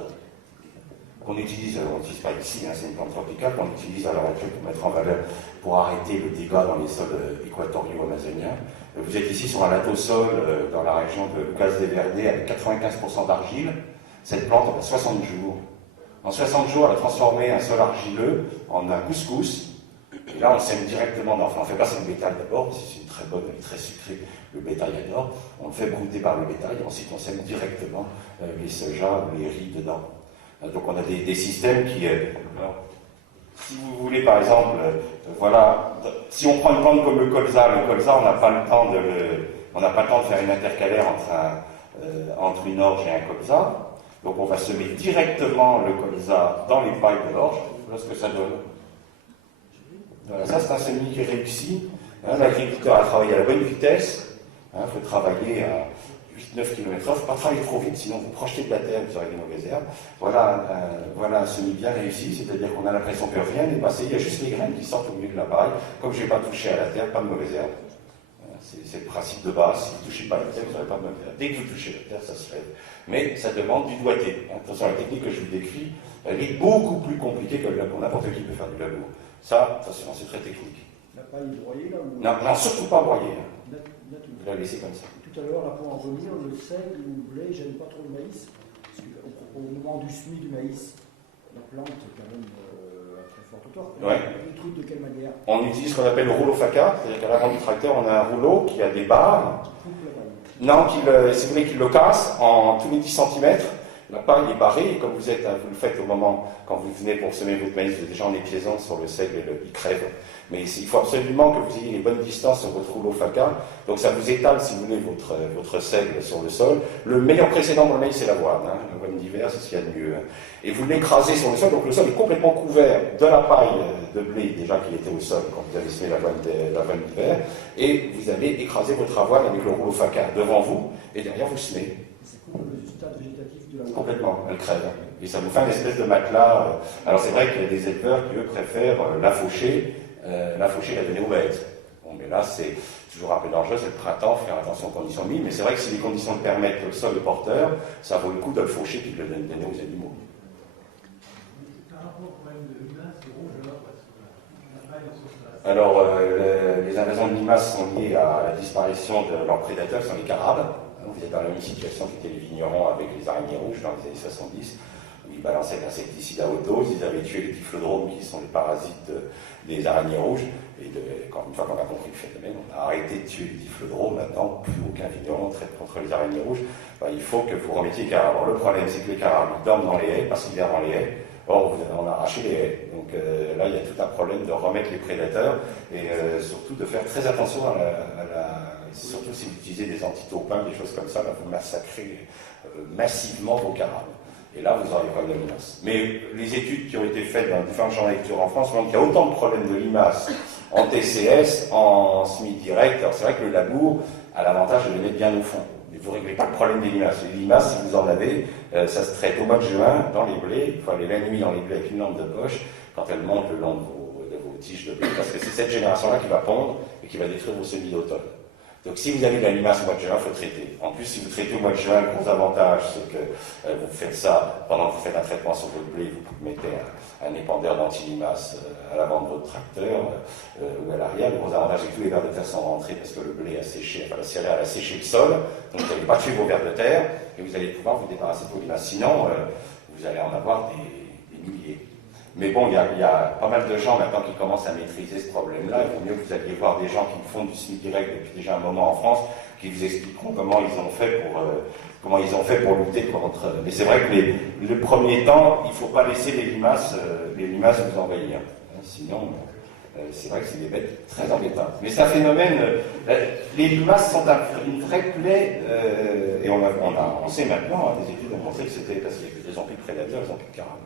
qu'on utilise, on n'utilise pas ici, hein, c'est une plante tropicale qu'on utilise à l'heure actuelle pour mettre en valeur, pour arrêter le dégât dans les sols équatoriaux amazoniens. Vous êtes ici sur un lateau-sol dans la région de Lucas des Verdets avec 95% d'argile. Cette plante, elle a 60 jours. En 60 jours, elle a transformé un sol argileux en un couscous. Et là, on sème directement dans. Enfin, on ne fait pas ça le bétail d'abord, parce que c'est une très bonne, elle est très sucrée, le bétail adore. On le fait brouter par le bétail, et ensuite on sème directement les sojas ou les riz dedans. Donc on a des systèmes qui. Alors, si vous voulez, par exemple, voilà, si on prend une plante comme le colza, on n'a pas le temps de faire une intercalaire entre une orge et un colza. Donc on va semer directement le colza dans les pailles de l'orge. Voilà ce que ça donne. Voilà, ça c'est un semis qui réussit. Hein, l'agriculteur a travaillé à la bonne vitesse. Il faut travailler à 8-9 km/h. Il ne faut pas travailler trop vite, sinon vous projetez de la terre, vous aurez des mauvaises herbes. Voilà un semis bien réussi, c'est-à-dire qu'on a l'impression que rien n'est passé, il y a juste les graines qui sortent au milieu de la paille. Comme je n'ai pas touché à la terre, pas de mauvaises herbes. C'est le principe de base, si vous ne touchez pas la terre, vous n'aurez pas de mauvaises herbes. Dès que vous touchez la terre, ça se lève. Mais ça demande du doigté. Attention, la technique que je vous décris, elle est beaucoup plus compliquée que le labour. N'importe qui peut faire du labour. Ça, attention, c'est très technique. La paille est broyée là ou... Non, surtout pas broyée. Vous la laissez comme ça. Tout à l'heure, là, pour en revenir, le seigle ou le blé, j'aime pas trop le maïs. Parce qu'au moment du semis du maïs, la plante est quand même à très forte hauteur. Ouais. Le truc de quelle manière? On utilise ce qu'on appelle le rouleau faca, c'est-à-dire qu'à l'avant du tracteur, on a un rouleau qui a des barres. Non, si vous voulez qu'il le casse en tous les 10 cm. La paille est barrée, et comme vous le faites au moment, quand vous venez pour semer votre maïs, vous êtes déjà en épiaisant sur le seigle et il crève. Mais il faut absolument que vous ayez les bonnes distances sur votre rouleau faca. Donc ça vous étale, si vous voulez, votre seigle sur le sol. Le meilleur précédent pour le maïs, c'est l'avoine. Hein. L'avoine d'hiver, c'est ce qu'il y a de mieux. Et vous l'écrasez sur le sol, donc le sol est complètement couvert de la paille de blé, déjà qui était au sol quand vous avez semé l'avoine d'hiver. Et vous allez écraser votre avoine avec le rouleau faca devant vous, et derrière vous semez. Le stade végétatif de la Complètement, elle crève. Et ça vous fait une espèce de matelas. Alors c'est vrai qu'il y a des éleveurs qui, eux, préfèrent la faucher la donner aux bêtes. Bon, mais là, c'est toujours un peu dangereux, c'est le printemps, faire attention aux conditions minimes. Mais c'est vrai que si les conditions le permettent, que le sol est porteur, ça vaut le coup de le faucher et de le donner aux animaux. Alors, les invasions de limaces sont liées à la disparition de leurs prédateurs, qui sont les carabes. Vous êtes dans la même situation qu'étaient les vignerons avec les araignées rouges dans les années 70, où ils balançaient de l'insecticide à haute dose, ils avaient tué les typhlodromes qui sont les parasites des araignées rouges, et une fois qu'on a compris le phénomène, on a arrêté de tuer les typhlodromes, maintenant plus aucun vigneron traite contre les araignées rouges. Il faut que vous remettiez les carabes. Alors le problème, c'est que les carabes dorment dans les haies, parce qu'ils vivent dans les haies. Or, on a arraché les haies. Donc là, il y a tout un problème de remettre les prédateurs, et surtout de faire très attention surtout si vous utilisez des antitaupins, des choses comme ça, là, vous massacrez massivement vos carabes. Et là, vous aurez des problèmes de limaces. Mais les études qui ont été faites dans différents champs de lecture en France montrent qu'il y a autant de problèmes de limaces en TCS, en SMI direct. Alors c'est vrai que le labour a l'avantage de les mettre bien au fond. Mais vous ne réglez pas le problème des limaces. Les limaces, si vous en avez, ça se traite au mois de juin dans les blés. Il faut aller la nuit dans les blés avec une lampe de poche quand elle monte le long de vos tiges de blé. Parce que c'est cette génération-là qui va pondre et qui va détruire vos semis d'automne. Donc si vous avez de la limace au mois de juin, il faut traiter. En plus, si vous traitez au mois de juin, le gros avantage, c'est que vous faites ça pendant que vous faites un traitement sur votre blé, vous mettez un épandeur d'anti-limace à l'avant de votre tracteur ou à l'arrière. Le gros avantage, c'est que tous les vers de terre sont rentrés parce que le blé a séché, enfin la céréale a séché le sol, donc vous n'allez pas tuer vos vers de terre et vous allez pouvoir vous débarrasser de vos limaces. Sinon, vous allez en avoir des milliers. Mais bon, il y a pas mal de gens maintenant qui commencent à maîtriser ce problème-là. Il vaut mieux que vous alliez voir des gens qui font du SMIC direct depuis déjà un moment en France, qui vous expliqueront comment ils ont fait pour lutter contre. Mais c'est vrai que le premier temps, il ne faut pas laisser les limaces vous envahir. Sinon, c'est vrai que c'est des bêtes très embêtantes. Mais c'est un phénomène. Les limaces sont une vraie plaie, et on sait maintenant, des études ont montré que c'était parce qu'il y a des zombies prédateurs, des zombies de carabes.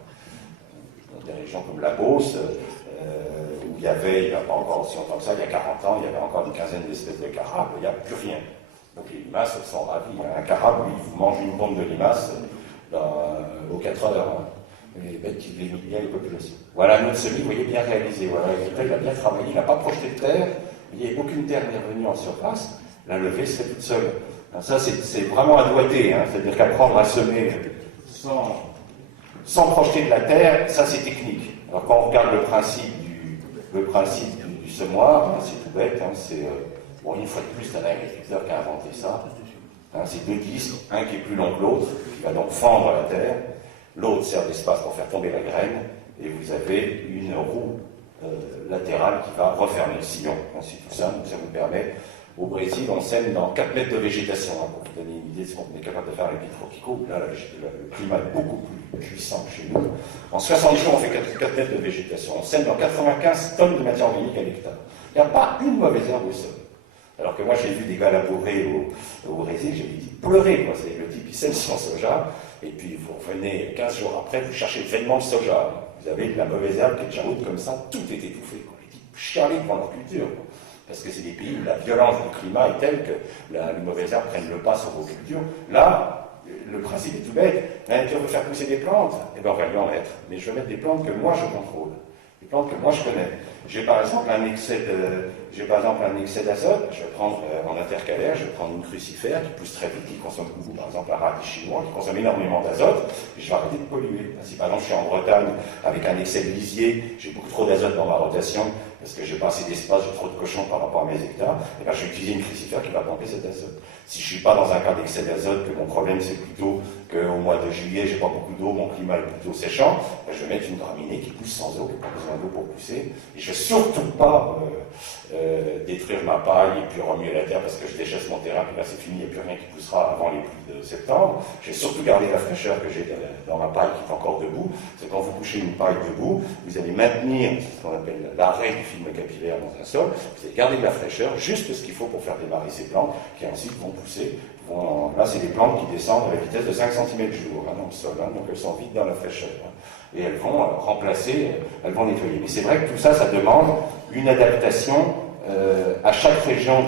Dans des régions comme la Beauce, où il n'y a pas encore aussi longtemps que ça, il y a 40 ans, il y avait encore une quinzaine d'espèces de carabes, il n'y a plus rien. Donc les limaces sont ravis. Un carabe, lui, vous mange une bombe de limaces aux 4 heures. Les bêtes qui limitent bien les populations. Voilà notre semis, vous voyez, bien réalisé. Voilà, il a bien travaillé, il n'a pas projeté de terre, il n'y a aucune terre n'est revenue en surface, la levée se fait toute seule. Alors ça, c'est vraiment un doigté, c'est-à-dire qu'apprendre à semer sans projeter de la terre, ça c'est technique. Alors quand on regarde le principe du semoir, c'est tout bête, bon, une fois de plus, c'est un agriculteur qui a inventé ça. C'est 2 disques, un qui est plus long que l'autre, qui va donc fendre la terre. L'autre sert d'espace pour faire tomber la graine, et vous avez une roue latérale qui va refermer le sillon. Ainsi tout ça, ça vous permet. Au Brésil, on sème dans 4 mètres de végétation, pour vous donner une idée de ce qu'on est capable de faire avec les tropico. Là, le climat est beaucoup plus puissant que chez nous. En 60 jours, on fait 4 mètres de végétation. On sème dans 95 tonnes de matière organique à l'hectare. Il n'y a pas une mauvaise herbe au sol. Alors que moi, j'ai vu des gars labourer au Brésil, j'ai dit pleurer, quoi. C'est le type, il sème son soja, et puis vous revenez 15 jours après, vous cherchez vainement le soja. Vous avez de la mauvaise herbe qui est déjà haute comme ça, tout est étouffé, quoi. Les types chialent pour leur culture, quoi. Parce que c'est des pays où la violence du climat est telle que les mauvaises herbes prennent le pas sur vos cultures. Là, le principe est tout bête. La nature veut faire pousser des plantes, et bien on va lui en mettre. Mais je vais mettre des plantes que moi je contrôle. Des plantes que moi je connais. J'ai par exemple un excès d'azote, je vais prendre en intercalaire, je vais prendre une crucifère qui pousse très vite, qui consomme beaucoup, par exemple un radis chinois, qui consomme énormément d'azote, et je vais arrêter de polluer. Si par exemple je suis en Bretagne avec un excès de lisier, j'ai beaucoup trop d'azote dans ma rotation, parce que j'ai pas assez d'espace, j'ai trop de cochons par rapport à mes hectares, et bien je vais utiliser une crucifère qui va pomper cet azote. Si je suis pas dans un cas d'excès d'azote, que mon problème c'est plutôt qu'au mois de juillet j'ai pas beaucoup d'eau, mon climat est plutôt séchant, ben je vais mettre une graminée qui pousse sans eau, qui n'a pas besoin d'eau pour pousser, et je vais surtout pas détruire ma paille et puis remuer la terre parce que je déchaisse mon terrain, puis là c'est fini, il n'y a plus rien qui poussera avant les pluies de septembre. Je vais surtout garder la fraîcheur que j'ai dans ma paille qui est encore debout. C'est quand vous couchez une paille debout, vous allez maintenir ce qu'on appelle l'arrêt du film capillaire dans un sol, vous allez garder de la fraîcheur, juste ce qu'il faut pour faire démarrer ces plantes qui ensuite vont pousser. Là, c'est des plantes qui descendent à la vitesse de 5 cm jour dans le sol, donc elles sont vite dans la fraîcheur. Et elles vont remplacer, elles vont nettoyer. Mais c'est vrai que tout ça, ça demande une adaptation à chaque région.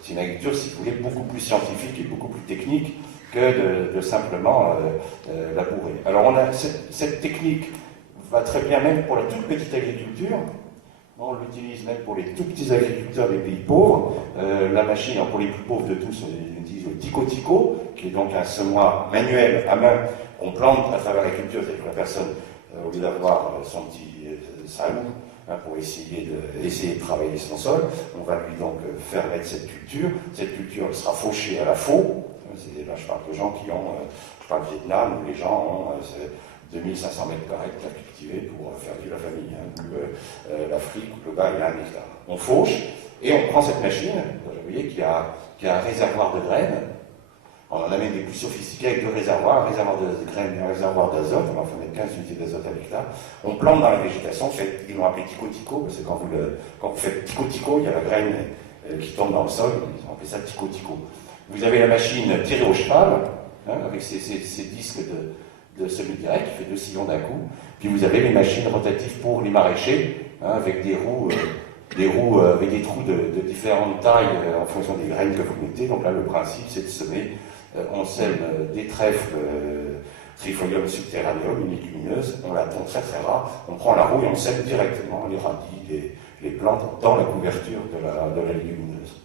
C'est une agriculture, si vous voulez, beaucoup plus scientifique et beaucoup plus technique que de simplement labourer. Alors, on a cette technique va très bien même pour la toute petite agriculture. On l'utilise même pour les tout petits agriculteurs des pays pauvres. La machine, pour les plus pauvres de tous, on utilise le tico-tico, qui est donc un semoir manuel à main qu'on plante à travers la culture, c'est-à-dire que la personne, au lieu d'avoir son petit salon pour essayer de travailler son sol, on va lui donc faire mettre cette culture. Cette culture elle sera fauchée à la faux. Là, je parle de gens qui ont, je parle du Vietnam, où les gens ont 2500 mètres carrés à cultiver pour faire vivre la famille. L'Afrique, où le gars il a 1 hectare. On fauche et on prend cette machine, vous voyez, qui a un réservoir de graines. On en amène des plus sophistiqués avec 2 réservoirs, un réservoir de graines et un réservoir d'azote. On va faire mettre 15 unités d'azote à l'hectare. On plante dans la végétation, ils l'ont appelé tico-tico, parce que quand vous faites tico-tico, il y a la graine qui tombe dans le sol, ils ont appelé ça tico-tico. Vous avez la machine tirée au cheval, avec ces disques de semi-direct qui fait 2 sillons d'un coup. Puis vous avez les machines rotatives pour les maraîchers, avec des roues avec des trous de différentes tailles en fonction des graines que vous mettez. Donc là, le principe, c'est de semer. On sème des trèfles Trifolium subterraneum, une légumineuse. On la tond très très rare. On prend la roue et on sème directement les radis, les plantes dans la couverture de la légumineuse.